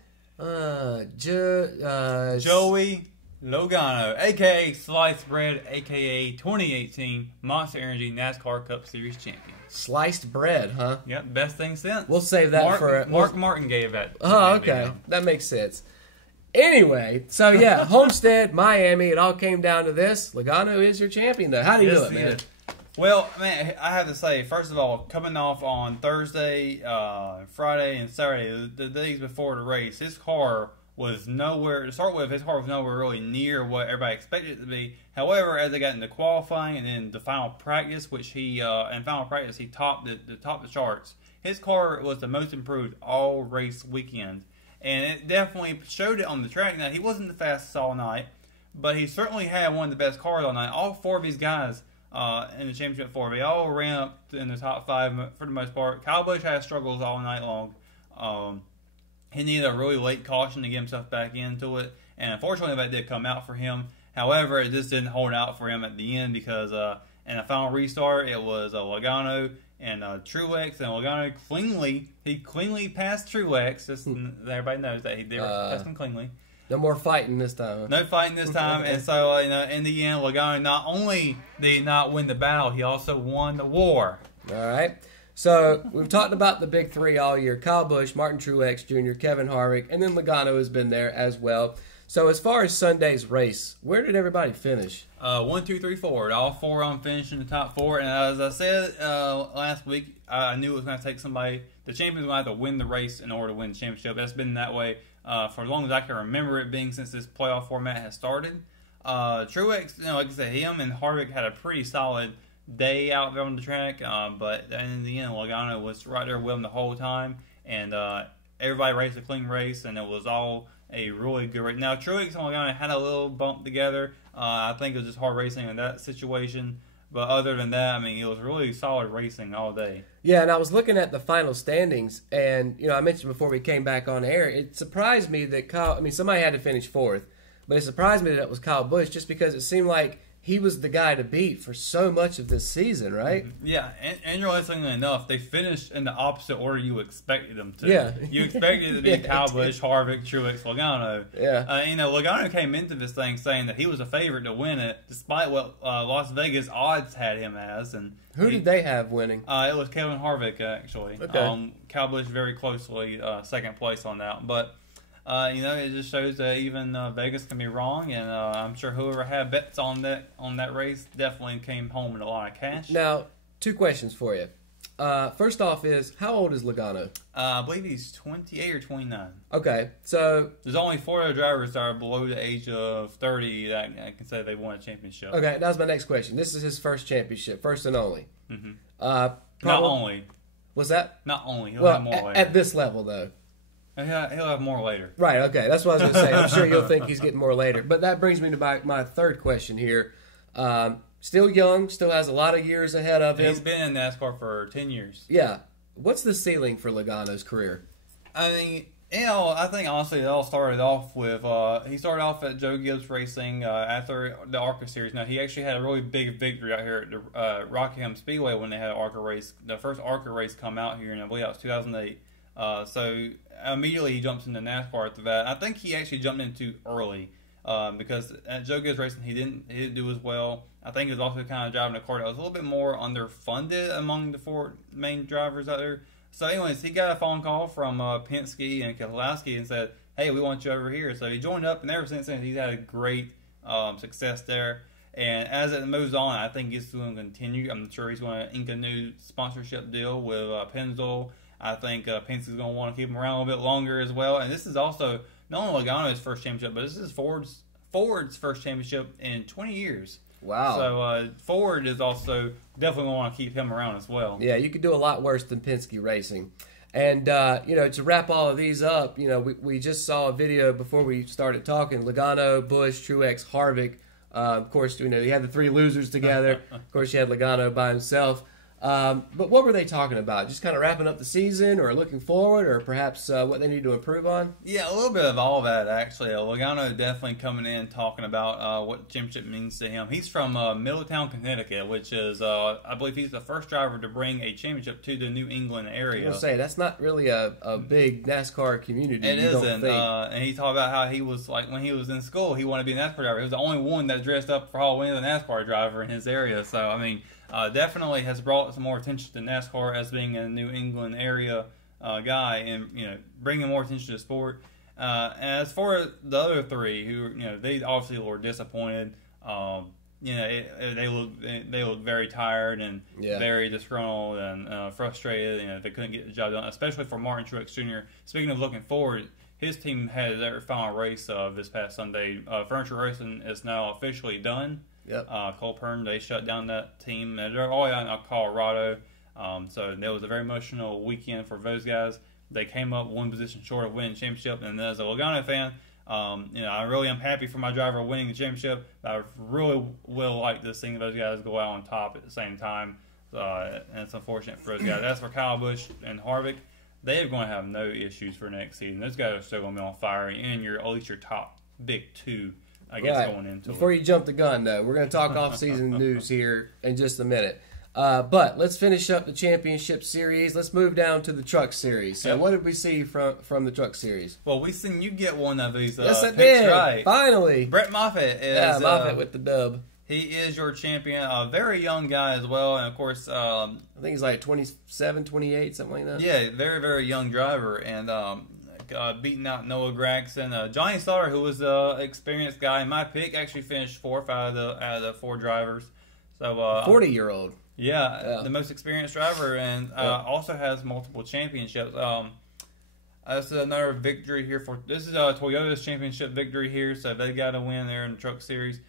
Joey Logano, a.k.a. Sliced Bread, a.k.a. 2018 Monster Energy NASCAR Cup Series champion. Sliced bread, huh? Yep, best thing since. We'll save that for... Mark Martin gave that. Oh, okay. That makes sense. Anyway, so yeah, Homestead, Miami, it all came down to this. Logano is your champion, though. How do you do it, man? Well, man, I have to say, first of all, coming off on Thursday, Friday, and Saturday, the days before the race, his car was nowhere, to start with, his car was nowhere really near what everybody expected it to be. However, as they got into qualifying and then the final practice, which he topped the charts. His car was the most improved all race weekend. And it definitely showed it on the track. Now, he wasn't the fastest all night, but he certainly had one of the best cars all night. All 4 of these guys in the championship 4, they all ran up in the top 5 for the most part. Kyle Busch had struggles all night long. He needed a really late caution to get himself back into it. and unfortunately that did come out for him. However, it just didn't hold out for him at the end because in the final restart, it was Logano and Truex, and Logano cleanly passed Truex. Just everybody knows that they were passing cleanly. No more fighting this time. No fighting this time, and so in the end, Logano not only did he not win the battle, he also won the war. All right. So we've talked about the big three all year: Kyle Busch, Martin Truex Jr., Kevin Harvick, and then Logano has been there as well. So as far as Sunday's race, where did everybody finish? 1, 2, 3, 4. All four of them finished in the top four. And as I said last week, I knew it was going to take somebody. The champion was going to have to win the race in order to win the championship. That's been that way for as long as I can remember it being since this playoff format has started. Truex, like I said, him and Harvick had a pretty solid day out there on the track. But in the end, Logano was right there with him the whole time. And everybody raced a clean race, and it was all a really good race. Now, Truex and Logano had a little bump together. I think it was just hard racing in that situation. But other than that, I mean, it was really solid racing all day. Yeah, and I was looking at the final standings, and, I mentioned before we came back on air, it surprised me that somebody had to finish fourth, but it surprised me that it was Kyle Busch just because it seemed like he was the guy to beat for so much of this season, right? Yeah, and interestingly enough, they finished in the opposite order you expected them to. Yeah. You expected it to be Kyle Busch, Harvick, Truex, Logano. Yeah. Logano came into this thing saying that he was a favorite to win it, despite what Las Vegas odds had him as. And who did they have winning? It was Kevin Harvick, actually. Okay. Kyle Busch very closely second place on that. But it just shows that even Vegas can be wrong, and I'm sure whoever had bets on that race definitely came home with a lot of cash. Now, two questions for you. First off is, how old is Logano? I believe he's 28 or 29. Okay, so there's only 4 other drivers that are below the age of 30 that I can say they won a championship. Okay, that was my next question. This is his first championship, first and only. Mm-hmm. Not only. Was that? Not only. He'll have more later. At this level, though. He'll have more later. Right, okay. That's what I was going to say. I'm sure you'll think he's getting more later. But that brings me to my third question here. Still young, still has a lot of years ahead of him. He's been in NASCAR for 10 years. Yeah. What's the ceiling for Logano's career? I mean, I think honestly it all started off with, he started off at Joe Gibbs Racing after the ARCA Series. Now, he actually had a really big victory out here at the Rockingham Speedway when they had an ARCA race. The first ARCA race come out here, and I believe that was 2008. So immediately he jumps into NASCAR after that. I think he actually jumped in too early because at Joe Gibbs Racing he didn't do as well. I think he was also kind of driving a car that was a little bit more underfunded among the 4 main drivers out there. So anyways, he got a phone call from Penske and Keselowski and said, hey, we want you over here. So he joined up, and ever since then he's had a great success there. And as it moves on, I think he's going to continue. I'm sure he's going to ink a new sponsorship deal with Pennzoil. I think Penske's going to want to keep him around a little bit longer as well. And this is also not only Logano's first championship, but this is Ford's first championship in 20 years. Wow. So Ford is also definitely going to want to keep him around as well. Yeah, you could do a lot worse than Penske Racing. And, to wrap all of these up, we just saw a video before we started talking. Logano, Busch, Truex, Harvick. Of course, you had the 3 losers together. Of course, you had Logano by himself. But what were they talking about? Just kind of wrapping up the season, or looking forward, or perhaps what they need to improve on? Yeah, a little bit of all that, actually. Logano definitely coming in talking about what championship means to him. He's from Middletown, Connecticut, which is, I believe he's the first driver to bring a championship to the New England area. I was going to say, that's not really a big NASCAR community. It isn't. And he talked about how he was, like, when he was in school, he wanted to be a NASCAR driver. He was the only one that dressed up for Halloween as a NASCAR driver in his area. So, I mean, definitely has brought some more attention to NASCAR as being a New England area guy, and bringing more attention to the sport. As for the other 3, who they obviously were disappointed. They look very tired and very disgruntled and frustrated. They couldn't get the job done, especially for Martin Truex Jr. Speaking of looking forward, his team had their final race this past Sunday. Furniture Racing is now officially done. Yep. Cole Pern, they shut down that team. They're all out in Colorado. So it was a very emotional weekend for those guys. They came up 1 position short of winning the championship. And as a Logano fan, I really am happy for my driver winning the championship. I really will like to see those guys go out on top at the same time. And it's unfortunate for those guys. As for Kyle Busch and Harvick, they are going to have no issues for next season. Those guys are still going to be on fire in at least your top big two, I guess, going into Before it. you jump the gun, though, we're going to talk off-season news here in just a minute. But let's finish up the championship series. Let's move down to the truck series. So what did we see from the truck series? Well, we seen you get one of these Yes, I picks did. right. Finally. Brett Moffitt is Moffitt with the dub. He is your champion. A very young guy as well. And, of course... I think he's like 27, 28, something like that. Yeah, very, very young driver. And beating out Noah Gragson. Johnny Slaughter, who was an experienced guy. My pick actually finished 4th out of the 4 drivers. So 40-year-old. Yeah, the most experienced driver, and also has multiple championships. This is another victory here this is Toyota's championship victory here, so they got a win there in the truck series.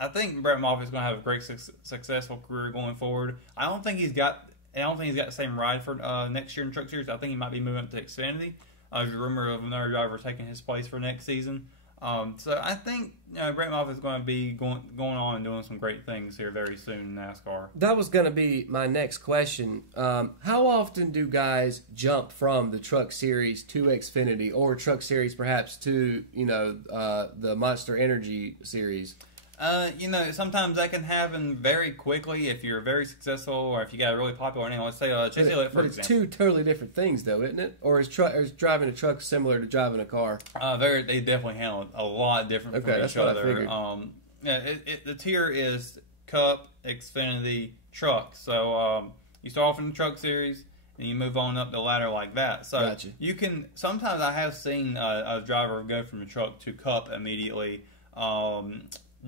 I think Brett Moffitt's going to have a great successful career going forward. I don't think he's got the same ride for next year in the truck series. I think he might be moving up to Xfinity. There's a rumor of another driver taking his place for next season. So I think Brett Moffitt's going to be going on and doing some great things here very soon in NASCAR. That was going to be my next question. How often do guys jump from the Truck Series to Xfinity, or Truck Series perhaps to the Monster Energy Series? Sometimes that can happen very quickly if you're very successful or if you got a really popular name. Let's say Chase Elliott, for example. But it's two totally different things, though, isn't it? Or is driving a truck similar to driving a car? They definitely handle a lot different from each other. The tier is Cup, Xfinity, Truck. So you start off in the Truck Series, and you move on up the ladder like that. So gotcha. You can. Sometimes I have seen a driver go from a Truck to Cup immediately.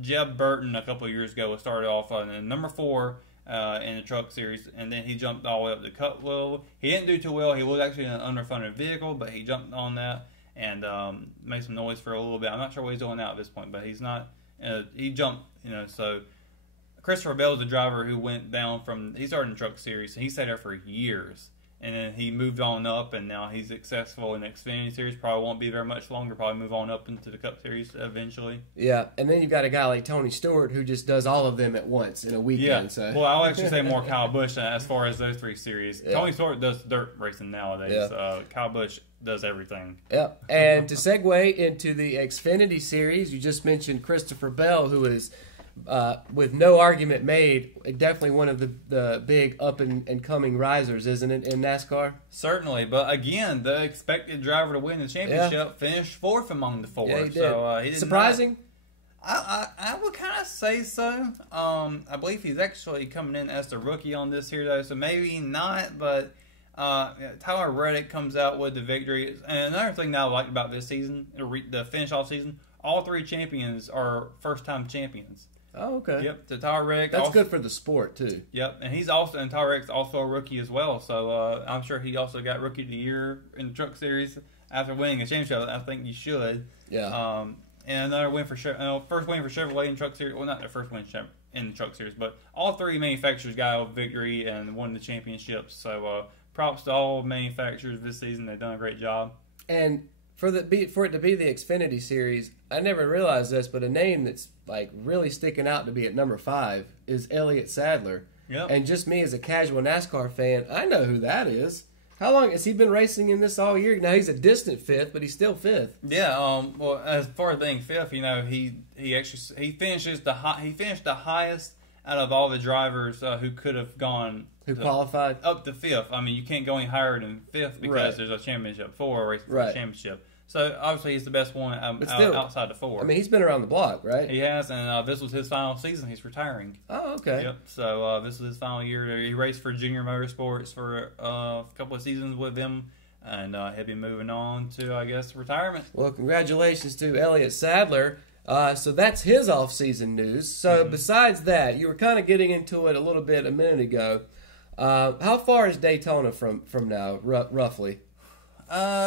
Jeb Burton a couple of years ago started off on number 4 in the Truck Series, and then he jumped all the way up to Cup. Well, he didn't do too well. He was actually in an underfunded vehicle, but he jumped on that and made some noise for a little bit. I'm not sure what he's doing now at this point, but he's not. He jumped, So Christopher Bell is the driver who went down from. He started in the Truck Series, and he stayed there for years. And then he moved on up, and now he's successful in the Xfinity Series. Probably won't be very much longer. Probably move on up into the Cup Series eventually. Yeah, and then you've got a guy like Tony Stewart who just does all of them at once in a weekend. Yeah. So. Well, I'll actually say more Kyle Busch as far as those 3 series. Yeah. Tony Stewart does dirt racing nowadays. Yeah. Kyle Busch does everything. Yeah, and to segue into the Xfinity Series, you just mentioned Christopher Bell, who is... with no argument made, definitely one of the big up-and-coming risers, isn't it, in NASCAR? Certainly, but again, the expected driver to win the championship finished 4th among the 4. Yeah, he did. So, he did surprising? I would kind of say so. I believe he's actually coming in as the rookie on this here, though, so maybe not, but Tyler Reddick comes out with the victory. And another thing that I liked about this season, the finish-off season, all 3 champions are first-time champions. Oh, okay. Yep, to Tyler Reddick. That's good for the sport, too. Yep, and Tyler Reddick's also a rookie as well, so I'm sure he also got Rookie of the Year in the Truck Series after winning a championship. I think you should. Yeah. And another win for first win for Chevrolet in the Truck Series. Well, not their first win in the Truck Series, but all 3 manufacturers got a victory and won the championships. So props to all manufacturers this season. They've done a great job. And for it to be the Xfinity Series, I never realized this, but a name that's like really sticking out to be at number 5 is Elliott Sadler. Yep. And just me as a casual NASCAR fan, I know who that is. How long has he been racing in this all year? Now he's a distant 5th, but he's still 5th. Yeah. Well, as far as being 5th, he finished the highest out of all the drivers who could have gone. Who qualified up to 5th. I mean, you can't go any higher than 5th because there's a championship 4 race for the championship. So obviously he's the best one outside the 4. I mean, he's been around the block, right? He has, and this was his final season. He's retiring. Oh, okay. Yep. So this was his final year. He raced for Junior Motorsports for a couple of seasons with them, and he'll be moving on to, I guess, retirement. Well, congratulations to Elliott Sadler. So that's his off-season news. So besides that, you were kind of getting into it a little bit a minute ago. How far is Daytona from now, roughly?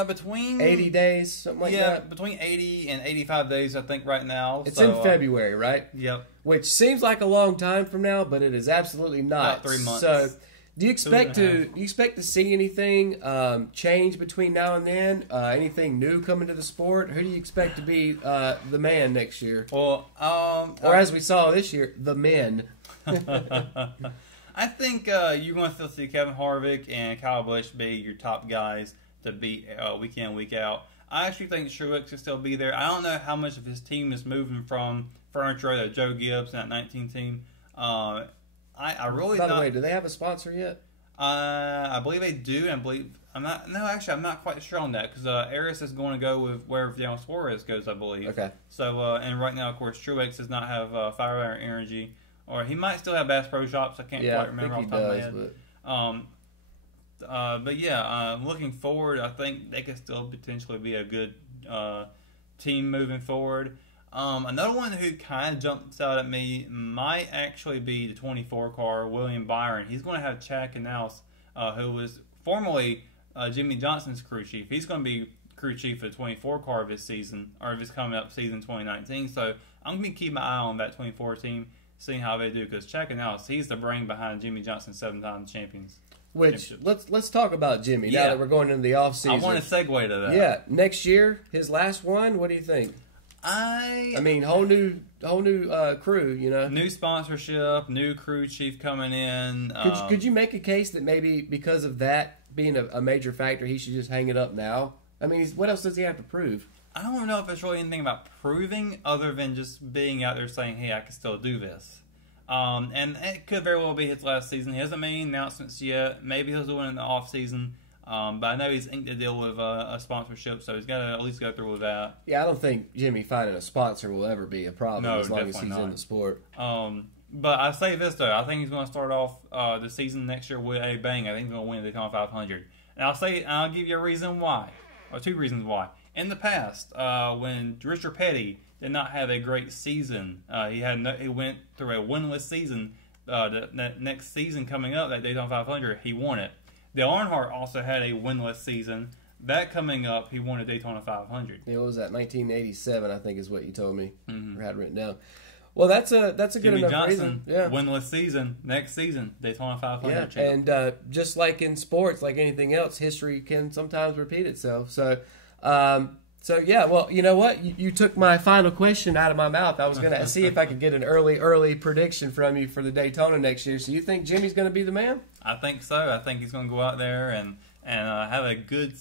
Between 80 days, something like that? Yeah, between 80 and 85 days, I think, right now. It's in February, right? Yep. Which seems like a long time from now, but it is absolutely not. About 3 months. So, do you expect to see anything change between now and then? Anything new coming to the sport? Who do you expect to be the man next year? Well, or as we saw this year, the men. I think you're going to still see Kevin Harvick and Kyle Busch be your top guys to beat week in, week out. I actually think Truex will still be there. I don't know how much of his team is moving from Furniture to Joe Gibbs in that 19 team. I really. By the way, do they have a sponsor yet? I believe they do. I'm not quite sure on that because Eris is going to go with wherever Daniel Suarez goes, I believe. Okay. So and right now, of course, Truex does not have Fire Iron Energy, or he might still have Bass Pro Shops. I can't quite remember off the top of my head. But yeah, looking forward, I think they could still potentially be a good team moving forward. Another one who kind of jumps out at me might actually be the 24 car, William Byron. He's going to have Chad Knaus, who was formerly Jimmy Johnson's crew chief. He's going to be crew chief for the 24 car of his season, or of his coming up season 2019. So I'm going to keep my eye on that 24 team, seeing how they do, because Chad Knaus, he's the brain behind Jimmy Johnson's 7-time champions. Which let's talk about Jimmy now that we're going into the off season. I want to segue to that. Yeah, next year, his last one. What do you think? I mean, whole new crew. You know, new sponsorship, new crew chief coming in. Could you make a case that maybe because of that being a major factor, he should just hang it up now? I mean, what else does he have to prove? I don't know if it's really anything about proving other than just being out there saying, "Hey, I can still do this." And it could very well be his last season. He hasn't made any announcements yet. Maybe he'll do it in the off season. But I know he's inked a deal with a sponsorship, so he's got to at least go through with that. Yeah, I don't think Jimmy finding a sponsor will ever be a problem as long as he's in the sport. But I say this, though. I think he's going to start off the season next year with a bang. I think he's going to win the Daytona 500. And I'll give you a reason why, or two reasons why. In the past, when Richard Petty did not have a great season, he went through a winless season. The next season coming up, that Daytona 500, he won it. Dale Earnhardt also had a winless season. That coming up, he won a Daytona 500. It was that 1987, I think, is what you told me or had written down. Well, that's a good Jimmy enough Johnson, reason. Yeah. winless season. Next season, Daytona 500. Yeah, champ. and just like in sports, like anything else, history can sometimes repeat itself. So yeah, well, you know what? You took my final question out of my mouth. I was going to see if I could get an early prediction from you for the Daytona next year. So you think Jimmy's going to be the man? I think so. I think he's going to go out there and have a good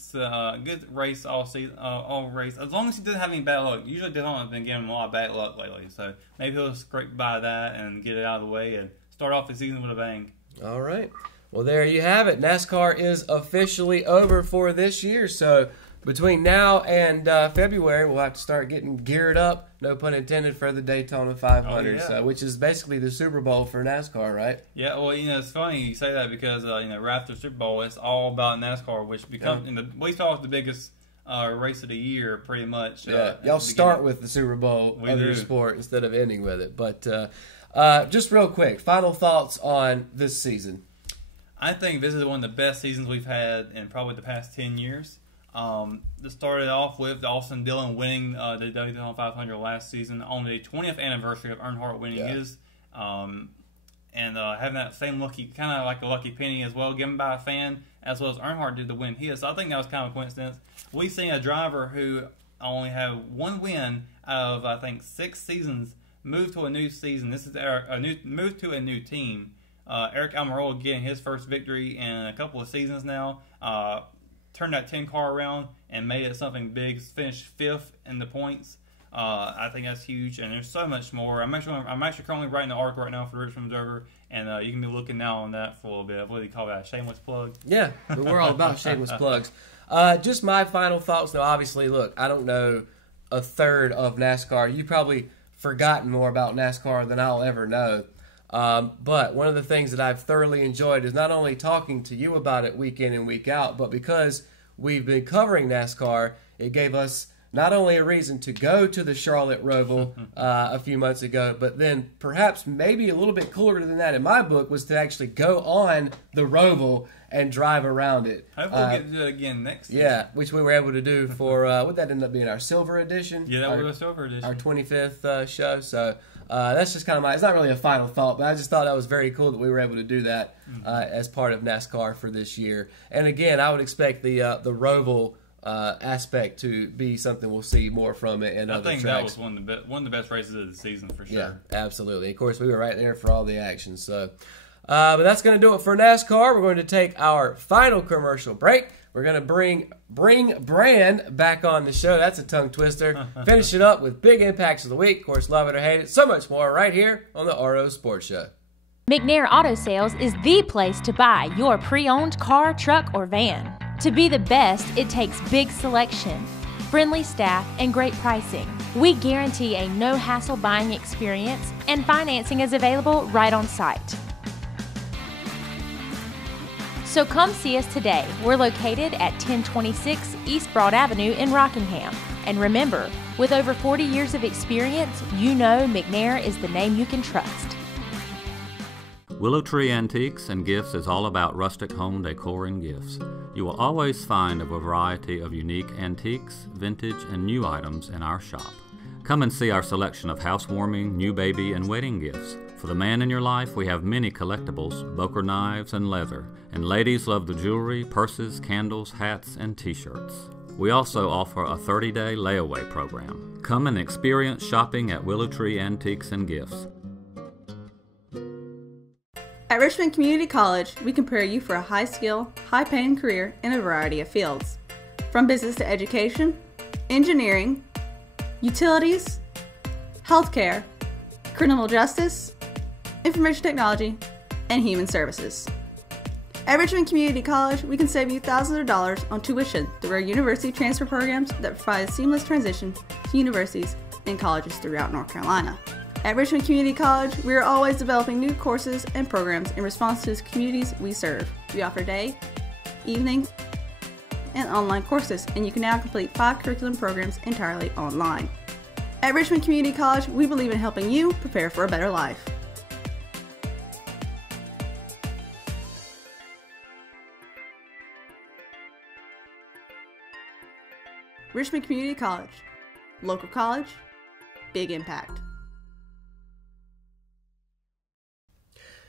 race all season, all race. As long as he doesn't have any bad luck. Usually Daytona has been giving him a lot of bad luck lately. So maybe he'll scrape by that and get it out of the way and start off the season with a bang. All right. Well, there you have it. NASCAR is officially over for this year. So between now and February, we'll have to start getting geared up, no pun intended, for the Daytona 500, which is basically the Super Bowl for NASCAR, right? Yeah, well, it's funny you say that because, right after the Super Bowl, it's all about NASCAR, which becomes, we saw it the biggest race of the year, pretty much. Yeah, y'all start with the Super Bowl of your sport instead of ending with it. But just real quick, final thoughts on this season. I think this is one of the best seasons we've had in probably the past 10 years. This started off with Austin Dillon winning the Daytona 500 last season on the 20th anniversary of Earnhardt winning his, and having that same kind of like a lucky penny as well, given by a fan, as well as Earnhardt did to win his. So I think that was kind of a coincidence. We've seen a driver who only had one win out of, I think, 6 seasons move to a new season. This is move to a new team. Eric Almirola getting his first victory in a couple of seasons now. Turned that 10 car around and made it something big. Finished 5th in the points. I think that's huge, and there's so much more. I'm actually currently writing an article right now for the Richmond Observer, and you can be looking now on that for a little bit. What do you call that? A shameless plug? Yeah, we're all about shameless plugs. Just my final thoughts. Now, obviously, look, I don't know a third of NASCAR. You've probably forgotten more about NASCAR than I'll ever know. But one of the things that I've thoroughly enjoyed is not only talking to you about it week in and week out, but because we've been covering NASCAR, it gave us not only a reason to go to the Charlotte Roval a few months ago, but then perhaps maybe a little bit cooler than that in my book was to actually go on the Roval and drive around it. Hopefully we'll get to do it again next season. Yeah, which we were able to do for, what that ended up being, our Silver Edition? Yeah, that was a Silver Edition. Our 25th show, so... that's just kind of it's not really a final thought, but I just thought that was very cool that we were able to do that as part of NASCAR for this year. And again, I would expect the Roval aspect to be something we'll see more from it and other tracks. I think that was one of the best races of the season for sure. Yeah, absolutely. Of course, we were right there for all the action. So, but that's going to do it for NASCAR. We're going to take our final commercial break. we're going to bring Bran back on the show. That's a tongue twister. Finish it up with big impacts of the week. Of course, love it or hate it. So much more right here on the RO Sports Show. McNair Auto Sales is the place to buy your pre-owned car, truck, or van. To be the best, it takes big selection, friendly staff, and great pricing. We guarantee a no-hassle buying experience, and financing is available right on site. So come see us today. We're located at 1026 East Broad Avenue in Rockingham. And remember, with over 40 years of experience, you know McNair is the name you can trust. Willow Tree Antiques and Gifts is all about rustic home decor and gifts. You will always find a variety of unique antiques, vintage, and new items in our shop. Come and see our selection of housewarming, new baby, and wedding gifts. For the man in your life, we have many collectibles, Boker knives, and leather. And ladies love the jewelry, purses, candles, hats, and t-shirts. We also offer a 30-day layaway program. Come and experience shopping at Willow Tree Antiques and Gifts. At Richmond Community College, we prepare you for a high-skill, high-paying career in a variety of fields. From business to education, engineering, utilities, healthcare, criminal justice, information technology, and human services. At Richmond Community College, we can save you thousands of dollars on tuition through our university transfer programs that provide a seamless transition to universities and colleges throughout North Carolina. At Richmond Community College, we are always developing new courses and programs in response to the communities we serve. We offer day, evening, and online courses, and you can now complete 5 curriculum programs entirely online. At Richmond Community College, we believe in helping you prepare for a better life. Richmond Community College. Local college, big impact.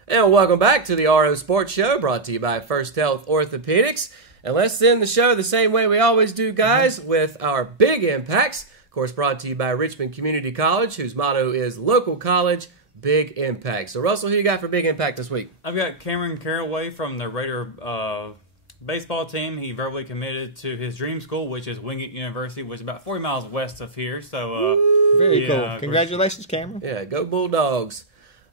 And welcome back to the RO Sports Show, brought to you by First Health Orthopedics. And let's end the show the same way we always do, guys, with our big impacts. Of course, brought to you by Richmond Community College, whose motto is local college, big impact. So, Russell, who you got for big impact this week? I've got Cameron Caraway from the Raider baseball team. He verbally committed to his dream school, which is Wingate University, which is about 40 miles west of here. So, very cool. Congratulations, Cameron. Yeah, go Bulldogs.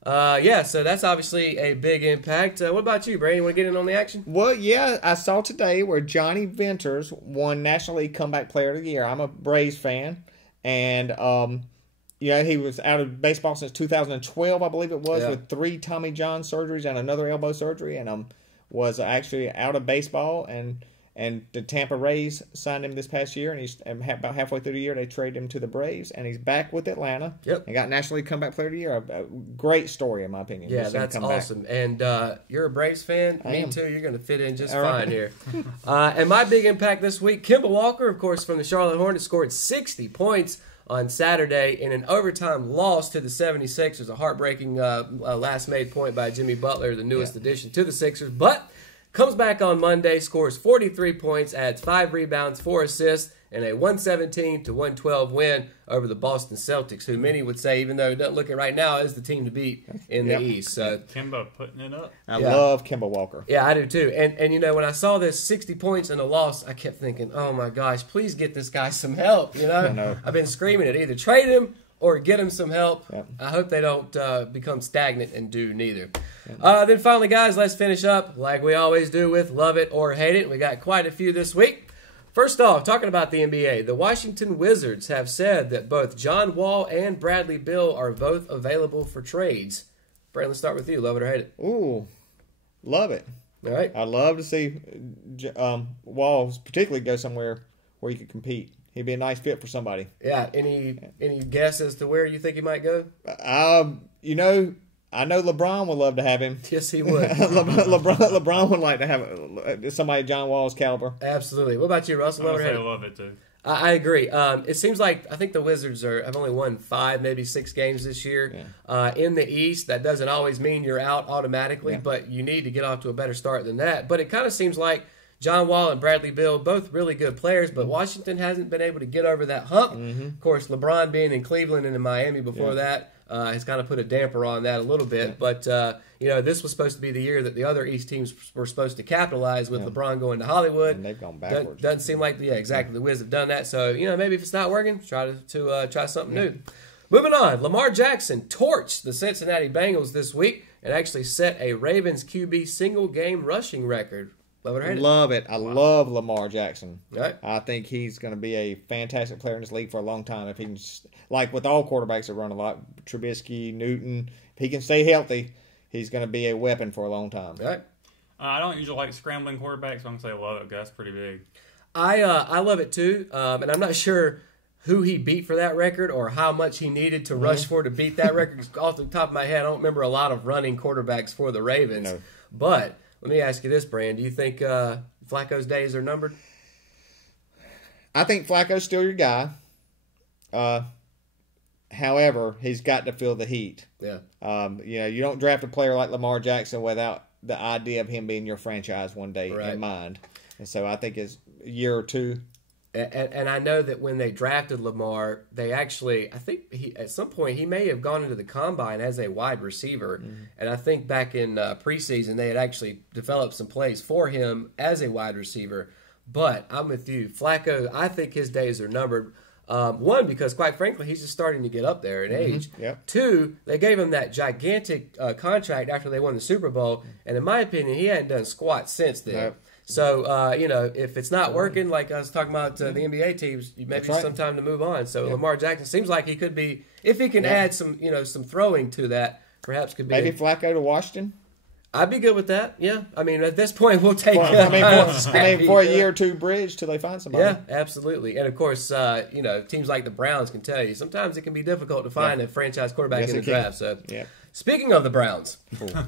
So that's obviously a big impact. What about you, Brady? You want to get in on the action? Well, yeah, I saw today where Johnny Venters won National League Comeback Player of the Year. I'm a Braves fan, and he was out of baseball since 2012, I believe it was, with 3 Tommy John surgeries and another elbow surgery, and was actually out of baseball, and the Tampa Rays signed him this past year, and he's about halfway through the year they traded him to the Braves, and he's back with Atlanta. Yep. And got National League Comeback Player of the Year. A great story, in my opinion. Yeah, that's awesome. And you're a Braves fan? Me too. You're going to fit in just fine here. And my big impact this week, Kemba Walker, of course, from the Charlotte Hornets, scored 60 points on Saturday in an overtime loss to the 76ers. A heartbreaking last made point by Jimmy Butler, the newest addition to the Sixers. But comes back on Monday, scores 43 points, adds 5 rebounds, 4 assists, and a 117-112 win over the Boston Celtics, who many would say, even though it doesn't look it right now, is the team to beat in the East. So Kemba putting it up. I love Kemba Walker. Yeah, I do too. And when I saw this 60 points and a loss, I kept thinking, oh my gosh, please get this guy some help. I know. I've been screaming it. Either trade him or get him some help. Yep. I hope they don't become stagnant and do neither. Then finally, guys, let's finish up like we always do with Love It or Hate It. We got quite a few this week. First off, talking about the NBA, the Washington Wizards have said that both John Wall and Bradley Beal are both available for trades. Brad, let's start with you. Love it or hate it? Ooh, love it. All right. I'd love to see Wall particularly go somewhere where he could compete. He'd be a nice fit for somebody. Yeah. Any guess as to where you think he might go? I know LeBron would love to have him. Yes, he would. LeBron would like to have somebody John Wall's caliber. Absolutely. What about you, Russell? I love it too. I agree. It seems like I think the Wizards have only won 5, maybe 6 games this year. Yeah. In the East, that doesn't always mean you're out automatically, but you need to get off to a better start than that. But it kind of seems like John Wall and Bradley Beal, both really good players, but Washington hasn't been able to get over that hump. Mm-hmm. Of course, LeBron being in Cleveland and in Miami before that. has kind of put a damper on that a little bit. But, this was supposed to be the year that the other East teams were supposed to capitalize with LeBron going to Hollywood. And they've gone backwards. Doesn't seem like, exactly. The Wiz have done that. So, maybe if it's not working, try something new. Moving on, Lamar Jackson torched the Cincinnati Bengals this week and actually set a Ravens QB single-game rushing record. Love it or hate it? Love it. I love Lamar Jackson. Right. I think he's going to be a fantastic player in this league for a long time. If he can, like with all quarterbacks that run a lot, Trubisky, Newton, if he can stay healthy, he's going to be a weapon for a long time. Right. I don't usually like scrambling quarterbacks, so I'm going to say love it because that's pretty big. I love it too, and I'm not sure who he beat for that record or how much he needed to rush for to beat that record. Off the top of my head, I don't remember a lot of running quarterbacks for the Ravens. No. But let me ask you this, Brand. Do you think Flacco's days are numbered? I think Flacco's still your guy. However, he's got to feel the heat. Yeah. You don't draft a player like Lamar Jackson without the idea of him being your franchise one day in mind. And so I think it's a year or two. And I know that when they drafted Lamar, they actually, I think at some point he may have gone into the combine as a wide receiver. Mm-hmm. And I think back in preseason they had actually developed some plays for him as a wide receiver. But I'm with you. Flacco, I think his days are numbered. One, because quite frankly, he's just starting to get up there in age. Yep. Two, they gave him that gigantic contract after they won the Super Bowl. And in my opinion, he hadn't done squat since then. Nope. So, if it's not working, like I was talking about the NBA teams, maybe it's some time to move on. So Lamar Jackson seems like he could be, if he can add some throwing to that, perhaps could be. Maybe Flacco to Washington? I'd be good with that, yeah. I mean, at this point, we'll take for a year or two bridge till they find somebody. Yeah, absolutely. And, of course, teams like the Browns can tell you, sometimes it can be difficult to find a franchise quarterback in the draft. So, speaking of the Browns,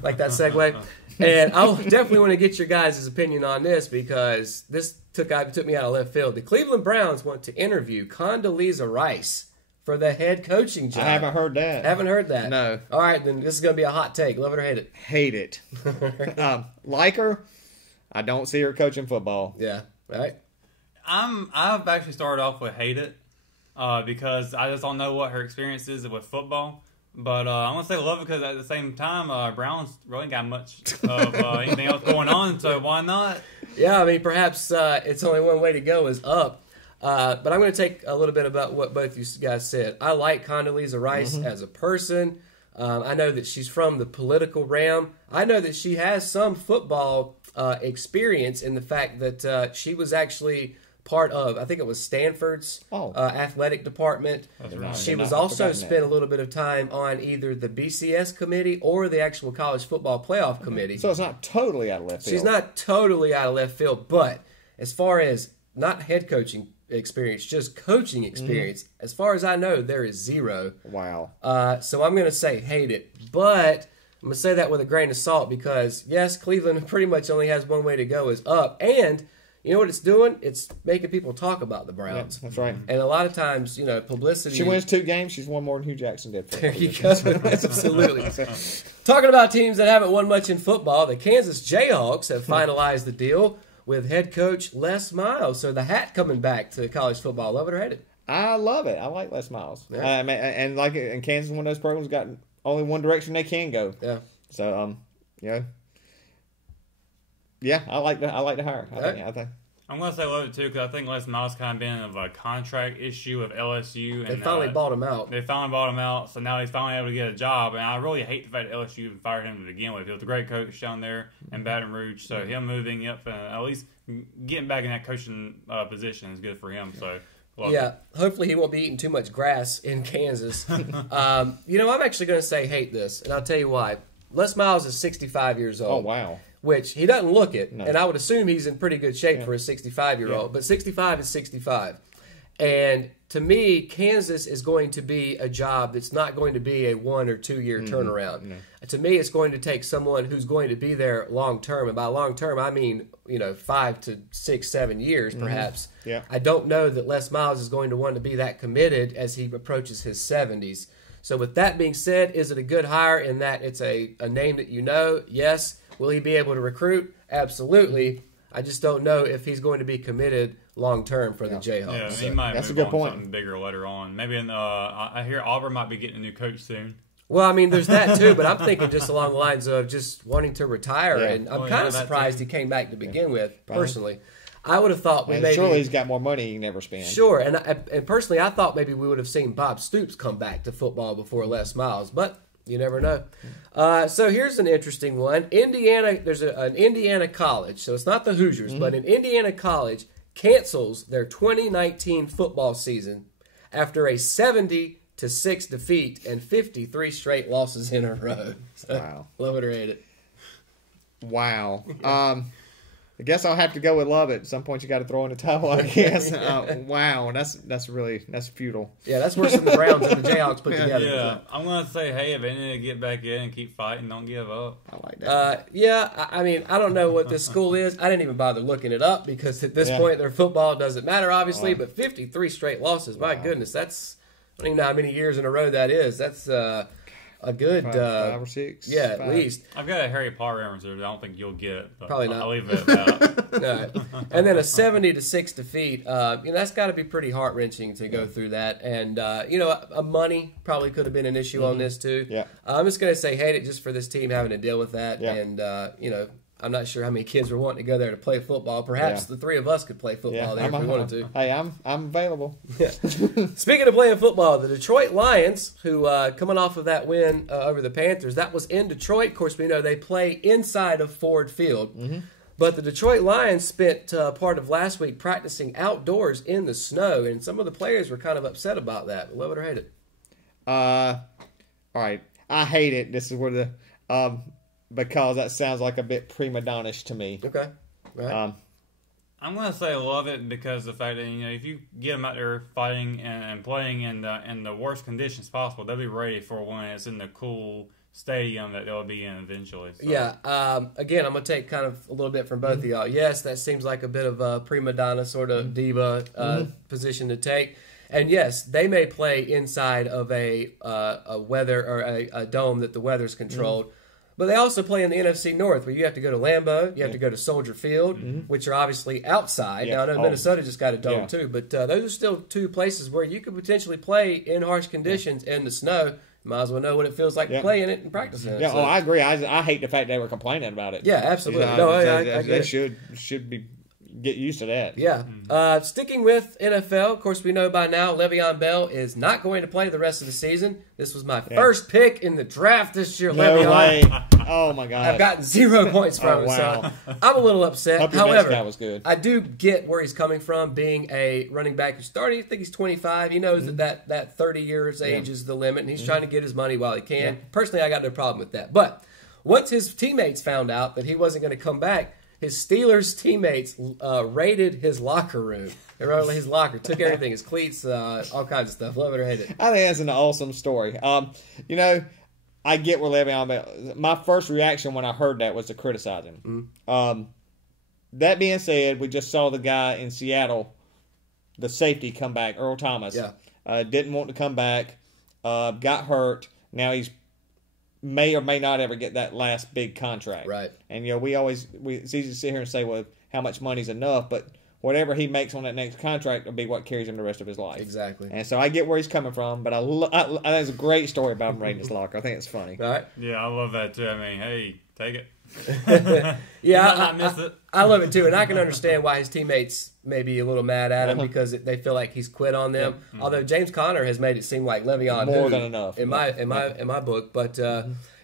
like that segue, and I definitely want to get your guys' opinion on this because this took me out of left field. The Cleveland Browns want to interview Condoleezza Rice for the head coaching job. I haven't heard that. Haven't heard that? No. All right, then this is going to be a hot take. Love it or hate it? Hate it. Like her, I don't see her coaching football. Yeah, right? I've actually started off with hate it because I just don't know what her experience is with football. But I'm going to say love it because at the same time, Browns really ain't got much of anything else going on, so why not? Yeah, I mean, perhaps it's only one way to go is up. But I'm going to take a little bit about what both you guys said. I like Condoleezza Rice as a person. I know that she's from the political realm. I know that she has some football experience in the fact that she was actually part of, I think it was Stanford's athletic department. She was also spent a little bit of time on either the BCS committee or the actual college football playoff committee. So it's not totally out of left field. She's not totally out of left field, but as far as not head coaching experience, just coaching experience, as far as I know, there is zero. Wow. So I'm going to say hate it, but I'm going to say that with a grain of salt because, yes, Cleveland pretty much only has one way to go is up, and you know what it's doing? It's making people talk about the Browns. Yeah, that's right. And a lot of times, publicity. She wins 2 games. She's won more than Hugh Jackson did. There you go. Absolutely. Talking about teams that haven't won much in football, the Kansas Jayhawks have finalized the deal with head coach Les Miles. So the hat coming back to college football. Love it or hate it? I love it. I like Les Miles. Yeah. And like in Kansas, one of those programs got only one direction they can go. Yeah. So, yeah, I like the hire. I think. I'm going to say love it too because I think Les Miles kind of been of a contract issue with LSU. They finally bought him out. So now he's finally able to get a job. And I really hate the fact that LSU fired him to begin with. He was a great coach down there in Baton Rouge. So him moving up and at least getting back in that coaching position is good for him. So hopefully he won't be eating too much grass in Kansas. I'm actually going to say hate this, and I'll tell you why. Les Miles is 65 years old. Oh, wow. Which he doesn't look it, and I would assume he's in pretty good shape for a 65-year-old. But 65 is 65. And to me, Kansas is going to be a job that's not going to be a 1 or 2 year turnaround. No. To me, it's going to take someone who's going to be there long term. And by long term, I mean 5 to 6, 7 years, perhaps. Yeah. I don't know that Les Miles is going to want to be that committed as he approaches his 70s. So with that being said, is it a good hire in that it's a name that you know? Yes. Will he be able to recruit? Absolutely. I just don't know if he's going to be committed long term for the Jayhawks. Yeah, he might move on something bigger later on. Maybe I hear Auburn might be getting a new coach soon. Well, I mean, there's that too, but I'm thinking just along the lines of just wanting to retire, and I'm kind of surprised he came back to begin with. Personally, I would have thought surely he's got more money he can never spend. Sure, and personally, I thought maybe we would have seen Bob Stoops come back to football before Les Miles, but you never know. So here's an interesting one. Indiana, there's an Indiana college, so it's not the Hoosiers, but an Indiana college cancels their 2019 football season after a 70-6 defeat and 53 straight losses in a row. So, wow. Love it or hate it. Wow. I guess I'll have to go with love it. At some point, you got to throw in the towel, I guess. Wow, that's futile. Yeah, that's worse than the Browns and the Jayhawks put together. Yeah, I'm gonna say, hey, if they need to get back in and keep fighting, don't give up. I like that. Yeah, I mean, I don't know what this school is. I didn't even bother looking it up because at this point, their football doesn't matter, obviously. But 53 straight losses, my goodness, that's I don't even know how many years in a row that is. That's a good 5 or 6. Yeah, 5. at least. I've got a Harry Potter reference there. I don't think you'll get it. But Probably not. I'll leave it at that. No. And then a 70-6 defeat. That's got to be pretty heart wrenching to go through that. And money probably could have been an issue on this too. Yeah. I'm just gonna say hate it just for this team having to deal with that. Yeah. And I'm not sure how many kids were wanting to go there to play football. Perhaps the three of us could play football there if we wanted to. Hey, I'm available. Yeah. Speaking of playing football, the Detroit Lions, who coming off of that win over the Panthers, that was in Detroit. Of course, we know they play inside of Ford Field. Mm-hmm. But the Detroit Lions spent part of last week practicing outdoors in the snow, and some of the players were kind of upset about that. Love it or hate it? All right. I hate it. This is where the because that sounds like a bit prima donna-ish to me. Okay. Right. I'm going to say I love it because the fact that, if you get them out there fighting and playing in the worst conditions possible, they'll be ready for when it's in the cool stadium that they'll be in eventually. So. Yeah. Again, I'm going to take kind of a little bit from both of y'all. Yes, that seems like a bit of a prima donna sort of diva position to take. And yes, they may play inside of a weather or a dome that the weather's controlled. But they also play in the NFC North, where you have to go to Lambeau, you have to go to Soldier Field, which are obviously outside. Yeah. Now, I know Minnesota just got a dome too, but those are still two places where you could potentially play in harsh conditions in the snow. You might as well know what it feels like to play in it and practice in it. Yeah, so. I agree. I hate the fact they were complaining about it. Yeah, absolutely. They should be get used to that. Yeah. Sticking with NFL, of course, we know by now Le'Veon Bell is not going to play the rest of the season. This was my first pick in the draft this year. No Le'Veon. way. Oh, my God. I've gotten 0 points from him, so I'm a little upset. Hope your However, next guy was good. I do get where he's coming from, being a running back who's starting. I think he's 25. He knows that 30 years age is the limit, and he's trying to get his money while he can. Yeah. Personally, I got no problem with that. But once his teammates found out that he wasn't going to come back, his Steelers teammates raided his locker room. They raided his locker, took everything, his cleats, all kinds of stuff. Love it or hate it. I think that's an awesome story. I get where Le'Veon. My first reaction when I heard that was to criticize him. That being said, we just saw the guy in Seattle, the safety, come back, Earl Thomas. Yeah. Didn't want to come back, got hurt. Now he's may or may not ever get that last big contract. Right. And it's easy to sit here and say, well, how much money's enough, but whatever he makes on that next contract will be what carries him the rest of his life. Exactly. And so I get where he's coming from, but I think it's a great story about him raiding his locker. I think it's funny. All right. Yeah, I love that too. I mean, hey, take it. I love it too, and I can understand why his teammates may be a little mad at him because they feel like he's quit on them. Although James Conner has made it seem like Le'Veon more than enough in my book, but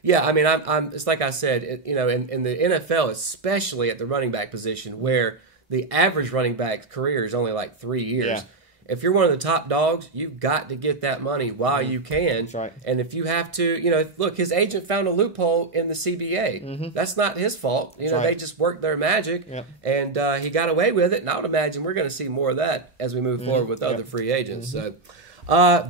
yeah, I mean, I'm it's like I said, in the NFL, especially at the running back position, where the average running back's career is only like 3 years. Yeah. If you're one of the top dogs, you've got to get that money while you can. That's right. And if you have to, look, his agent found a loophole in the CBA. That's not his fault. They just worked their magic, and he got away with it. And I would imagine we're going to see more of that as we move forward with other free agents. So,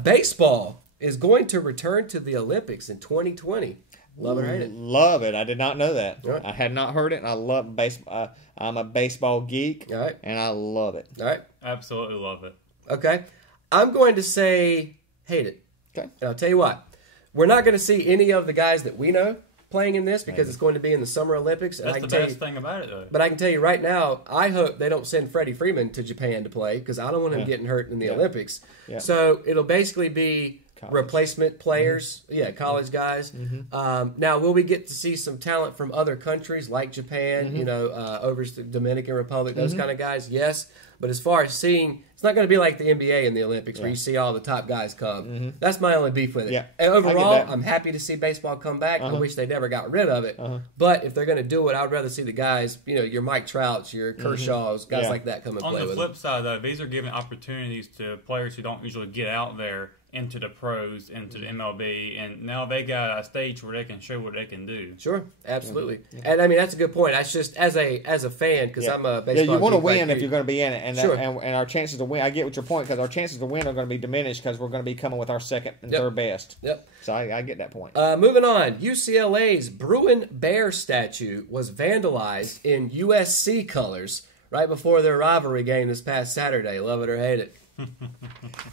baseball is going to return to the Olympics in 2020. Love it or hate it? Love it. I did not know that. Right. I had not heard it, and I love baseball. I'm a baseball geek, and I love it. All right. Absolutely love it. Okay. I'm going to say hate it. Okay. And I'll tell you what. We're not going to see any of the guys that we know playing in this because it's going to be in the Summer Olympics. That's the best thing about it, though. But I can tell you right now, I hope they don't send Freddie Freeman to Japan to play because I don't want him getting hurt in the Olympics. Yeah. So it'll basically be replacement players. Yeah, college guys. Now, will we get to see some talent from other countries like Japan, over to the Dominican Republic, those kind of guys? Yes. But as far as seeing, it's not going to be like the NBA in the Olympics where you see all the top guys come. That's my only beef with it. Yeah. And overall, I'm happy to see baseball come back. I wish they never got rid of it. But if they're going to do it, I'd rather see the guys, your Mike Trouts, your Kershaws, guys like that come and play with them. On the flip side, though, these are giving opportunities to players who don't usually get out there into the pros, into the MLB, and now they got a stage where they can show what they can do. Sure, absolutely. And I mean, that's a good point. That's just as a fan, because I'm a baseball. Yeah, you want to win if you're going to be in it, and Sure. and our chances to win. I get what your point, because our chances to win are going to be diminished because we're going to be coming with our second and third best. Yep. So I get that point. Moving on, UCLA's Bruin Bear statue was vandalized in USC colors right before their rivalry game this past Saturday. Love it or hate it.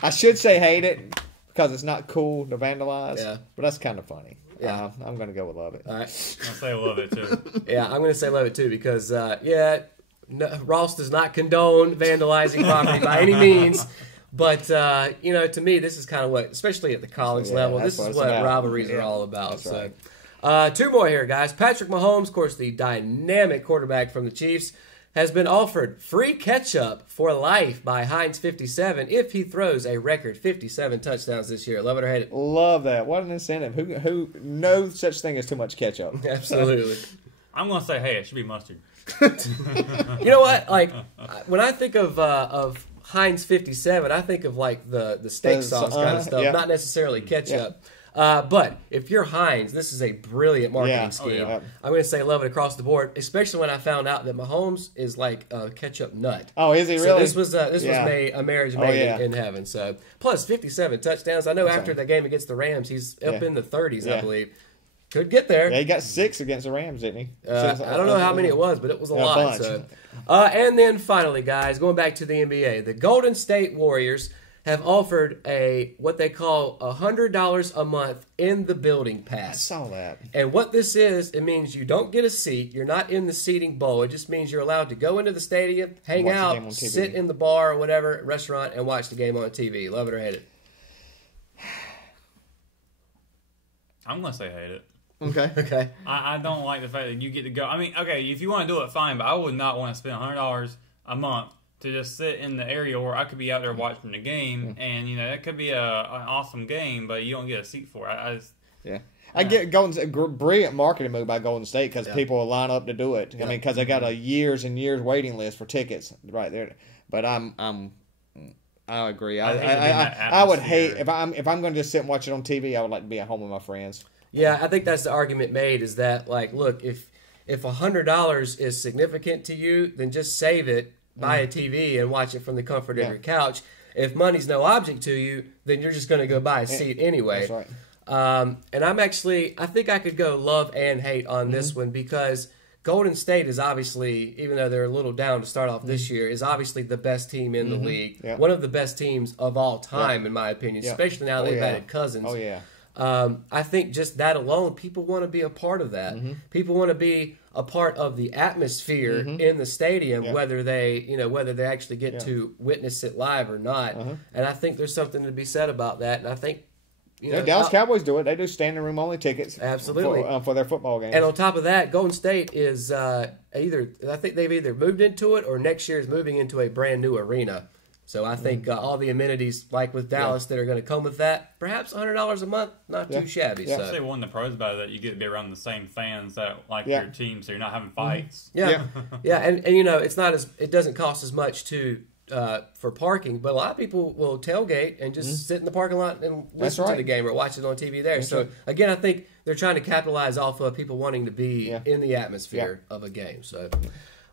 I should say hate it because it's not cool to vandalize. Yeah. But that's kind of funny. Yeah. I'm going to go with love it. All right. I'll say love it, too. Yeah, I'm going to say love it, too, because, Ross does not condone vandalizing property by any means. But, to me, this is kind of what, especially at the college level, this is what rivalries are all about. That's right. Two more here, guys. Patrick Mahomes, of course, the dynamic quarterback from the Chiefs, has been offered free ketchup for life by Heinz 57 if he throws a record 57 touchdowns this year. Love it or hate it? Love that. What an incentive. Who no such thing as too much ketchup. Absolutely. I'm going to say, hey, it should be mustard. You know what? Like, when I think of Heinz 57, I think of like the steak sauce kind of stuff, not necessarily ketchup. But if you're Heinz, this is a brilliant marketing scheme. I'm going to say love it across the board, especially when I found out that Mahomes is like a ketchup nut. Oh, is he really? So this was a marriage made in heaven. So plus 57 touchdowns. I know after that game against the Rams, he's up in the 30s, I believe. Could get there. Yeah, he got 6 against the Rams, didn't he? I don't know how many it was, but it was a lot. So. And then finally, guys, going back to the NBA, the Golden State Warriors have offered what they call $100 a month in the building pass. I saw that. And what this is, it means you don't get a seat. You're not in the seating bowl. It just means you're allowed to go into the stadium, hang out, sit in the bar or whatever, restaurant, and watch the game on TV. Love it or hate it? I'm going to say hate it. Okay. I don't like the fact that you get to go. I mean, okay, if you want to do it, fine, but I would not want to spend $100 a month to just sit in the area where I could be out there watching the game, and that could be an awesome game, but you don't get a seat for it. I get brilliant marketing move by Golden State because people will line up to do it. I mean, because they got a years and years waiting list for tickets right there. But I agree. I would hate if I'm going to just sit and watch it on TV. I would like to be at home with my friends. Yeah, I think that's the argument made. Is that like, look, if $100 is significant to you, then just save it. Buy a TV and watch it from the comfort of your couch. If money's no object to you, then you're just going to go buy a seat anyway. That's right. And I think I could go love and hate on this one because Golden State is obviously, even though they're a little down to start off this year, is obviously the best team in the league. Yeah. One of the best teams of all time, in my opinion, especially now they've added Cousins. Oh, yeah. I think just that alone, people want to be a part of that. People want to be a part of the atmosphere in the stadium, whether they actually get to witness it live or not. And I think there's something to be said about that. And I think Dallas Cowboys do it. They do standing room only tickets. Absolutely. For their football games. And on top of that, Golden State is I think they've either moved into it or next year is moving into a brand new arena. So I think all the amenities, like with Dallas, that are going to come with that, perhaps $100 a month, not too shabby. Yeah. So. I'd say one of the pros about it that you get to be around the same fans that like your team, so you're not having fights. Yeah. And it's not it doesn't cost as much for parking, but a lot of people will tailgate and just sit in the parking lot and listen to the game or watch it on TV there. So again, I think they're trying to capitalize off of people wanting to be in the atmosphere of a game. So.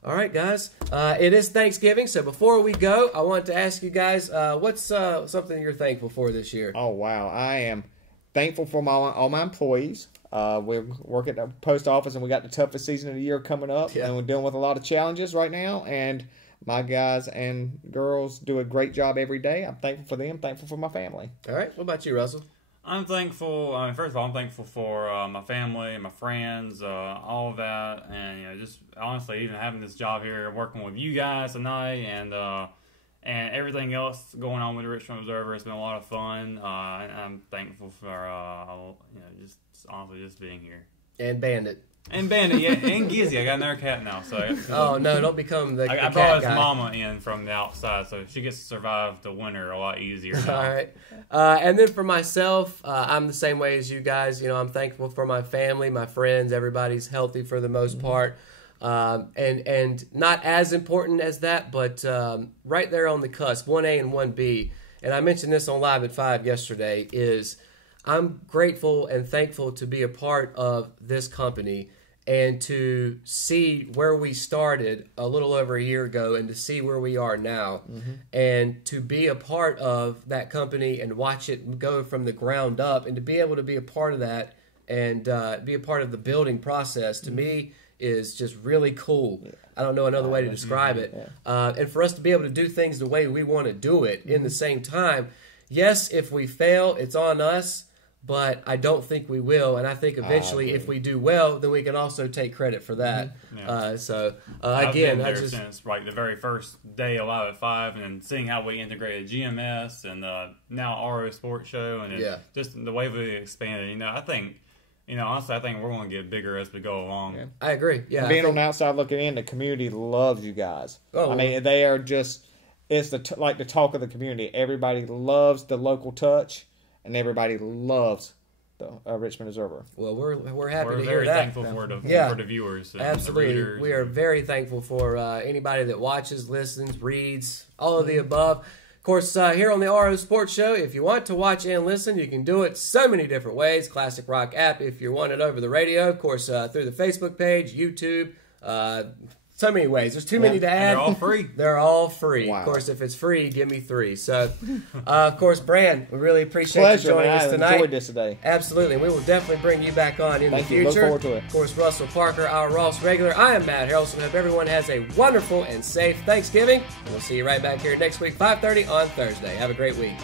All right, guys. It is Thanksgiving, so before we go, I want to ask you guys, what's something you're thankful for this year? Oh, wow. I am thankful for all my employees. We work at the post office, and we got the toughest season of the year coming up, and we're dealing with a lot of challenges right now, and my guys and girls do a great job every day. I'm thankful for them, thankful for my family. All right. What about you, Russell? I'm thankful. First of all, I'm thankful for my family and my friends, all of that, and just honestly, even having this job here, working with you guys tonight, and and everything else going on with the Richmond Observer has been a lot of fun. I'm thankful for just honestly just being here. And Bandit. And Bandit, yeah, and Gizzy. I got another cat now, so. Oh no! Don't become the. I brought his mama in from the outside, so she gets to survive the winter a lot easier now. All right, and then for myself, I'm the same way as you guys. You know, I'm thankful for my family, my friends. Everybody's healthy for the most part, and not as important as that, but right there on the cusp, 1A and 1B. And I mentioned this on Live at 5 yesterday. Is I'm grateful and thankful to be a part of this company and to see where we started a little over a year ago and to see where we are now and to be a part of that company and watch it go from the ground up and to be able to be a part of that and be a part of the building process to me is just really cool. Yeah. I don't know another way to describe it. Yeah. And for us to be able to do things the way we want to do it in the same time, yes, if we fail, it's on us. But I don't think we will, and I think eventually, if we do well, then we can also take credit for that. Yeah. I've been there since like the very first day of Live at 5, and seeing how we integrated GMS and now RO Sports Show, and just the way we expanded. Honestly, I think we're going to get bigger as we go along. Yeah. I agree. Yeah, being on the outside looking in, the community loves you guys. I mean, they are just it's like the talk of the community. Everybody loves the local touch. And everybody loves the Richmond Observer. Well, we're happy to hear that. We're very thankful for the viewers. And absolutely. The readers. We are very thankful for anybody that watches, listens, reads, all of the above. Of course, here on the RO Sports Show, if you want to watch and listen, you can do it so many different ways. Classic Rock app if you want it over the radio. Of course, through the Facebook page, YouTube, so many ways. There's too many to add. They're all free. They're all free. Wow. Of course, if it's free, give me 3. So, of course, Brand, we really appreciate you joining us tonight. I enjoyed this today. Absolutely. We will definitely bring you back on in the future. Look forward to it. Of course, Russell Parker, our Ross regular. I am Matt Harrelson. Hope everyone has a wonderful and safe Thanksgiving. And we'll see you right back here next week, 5:30 on Thursday. Have a great week.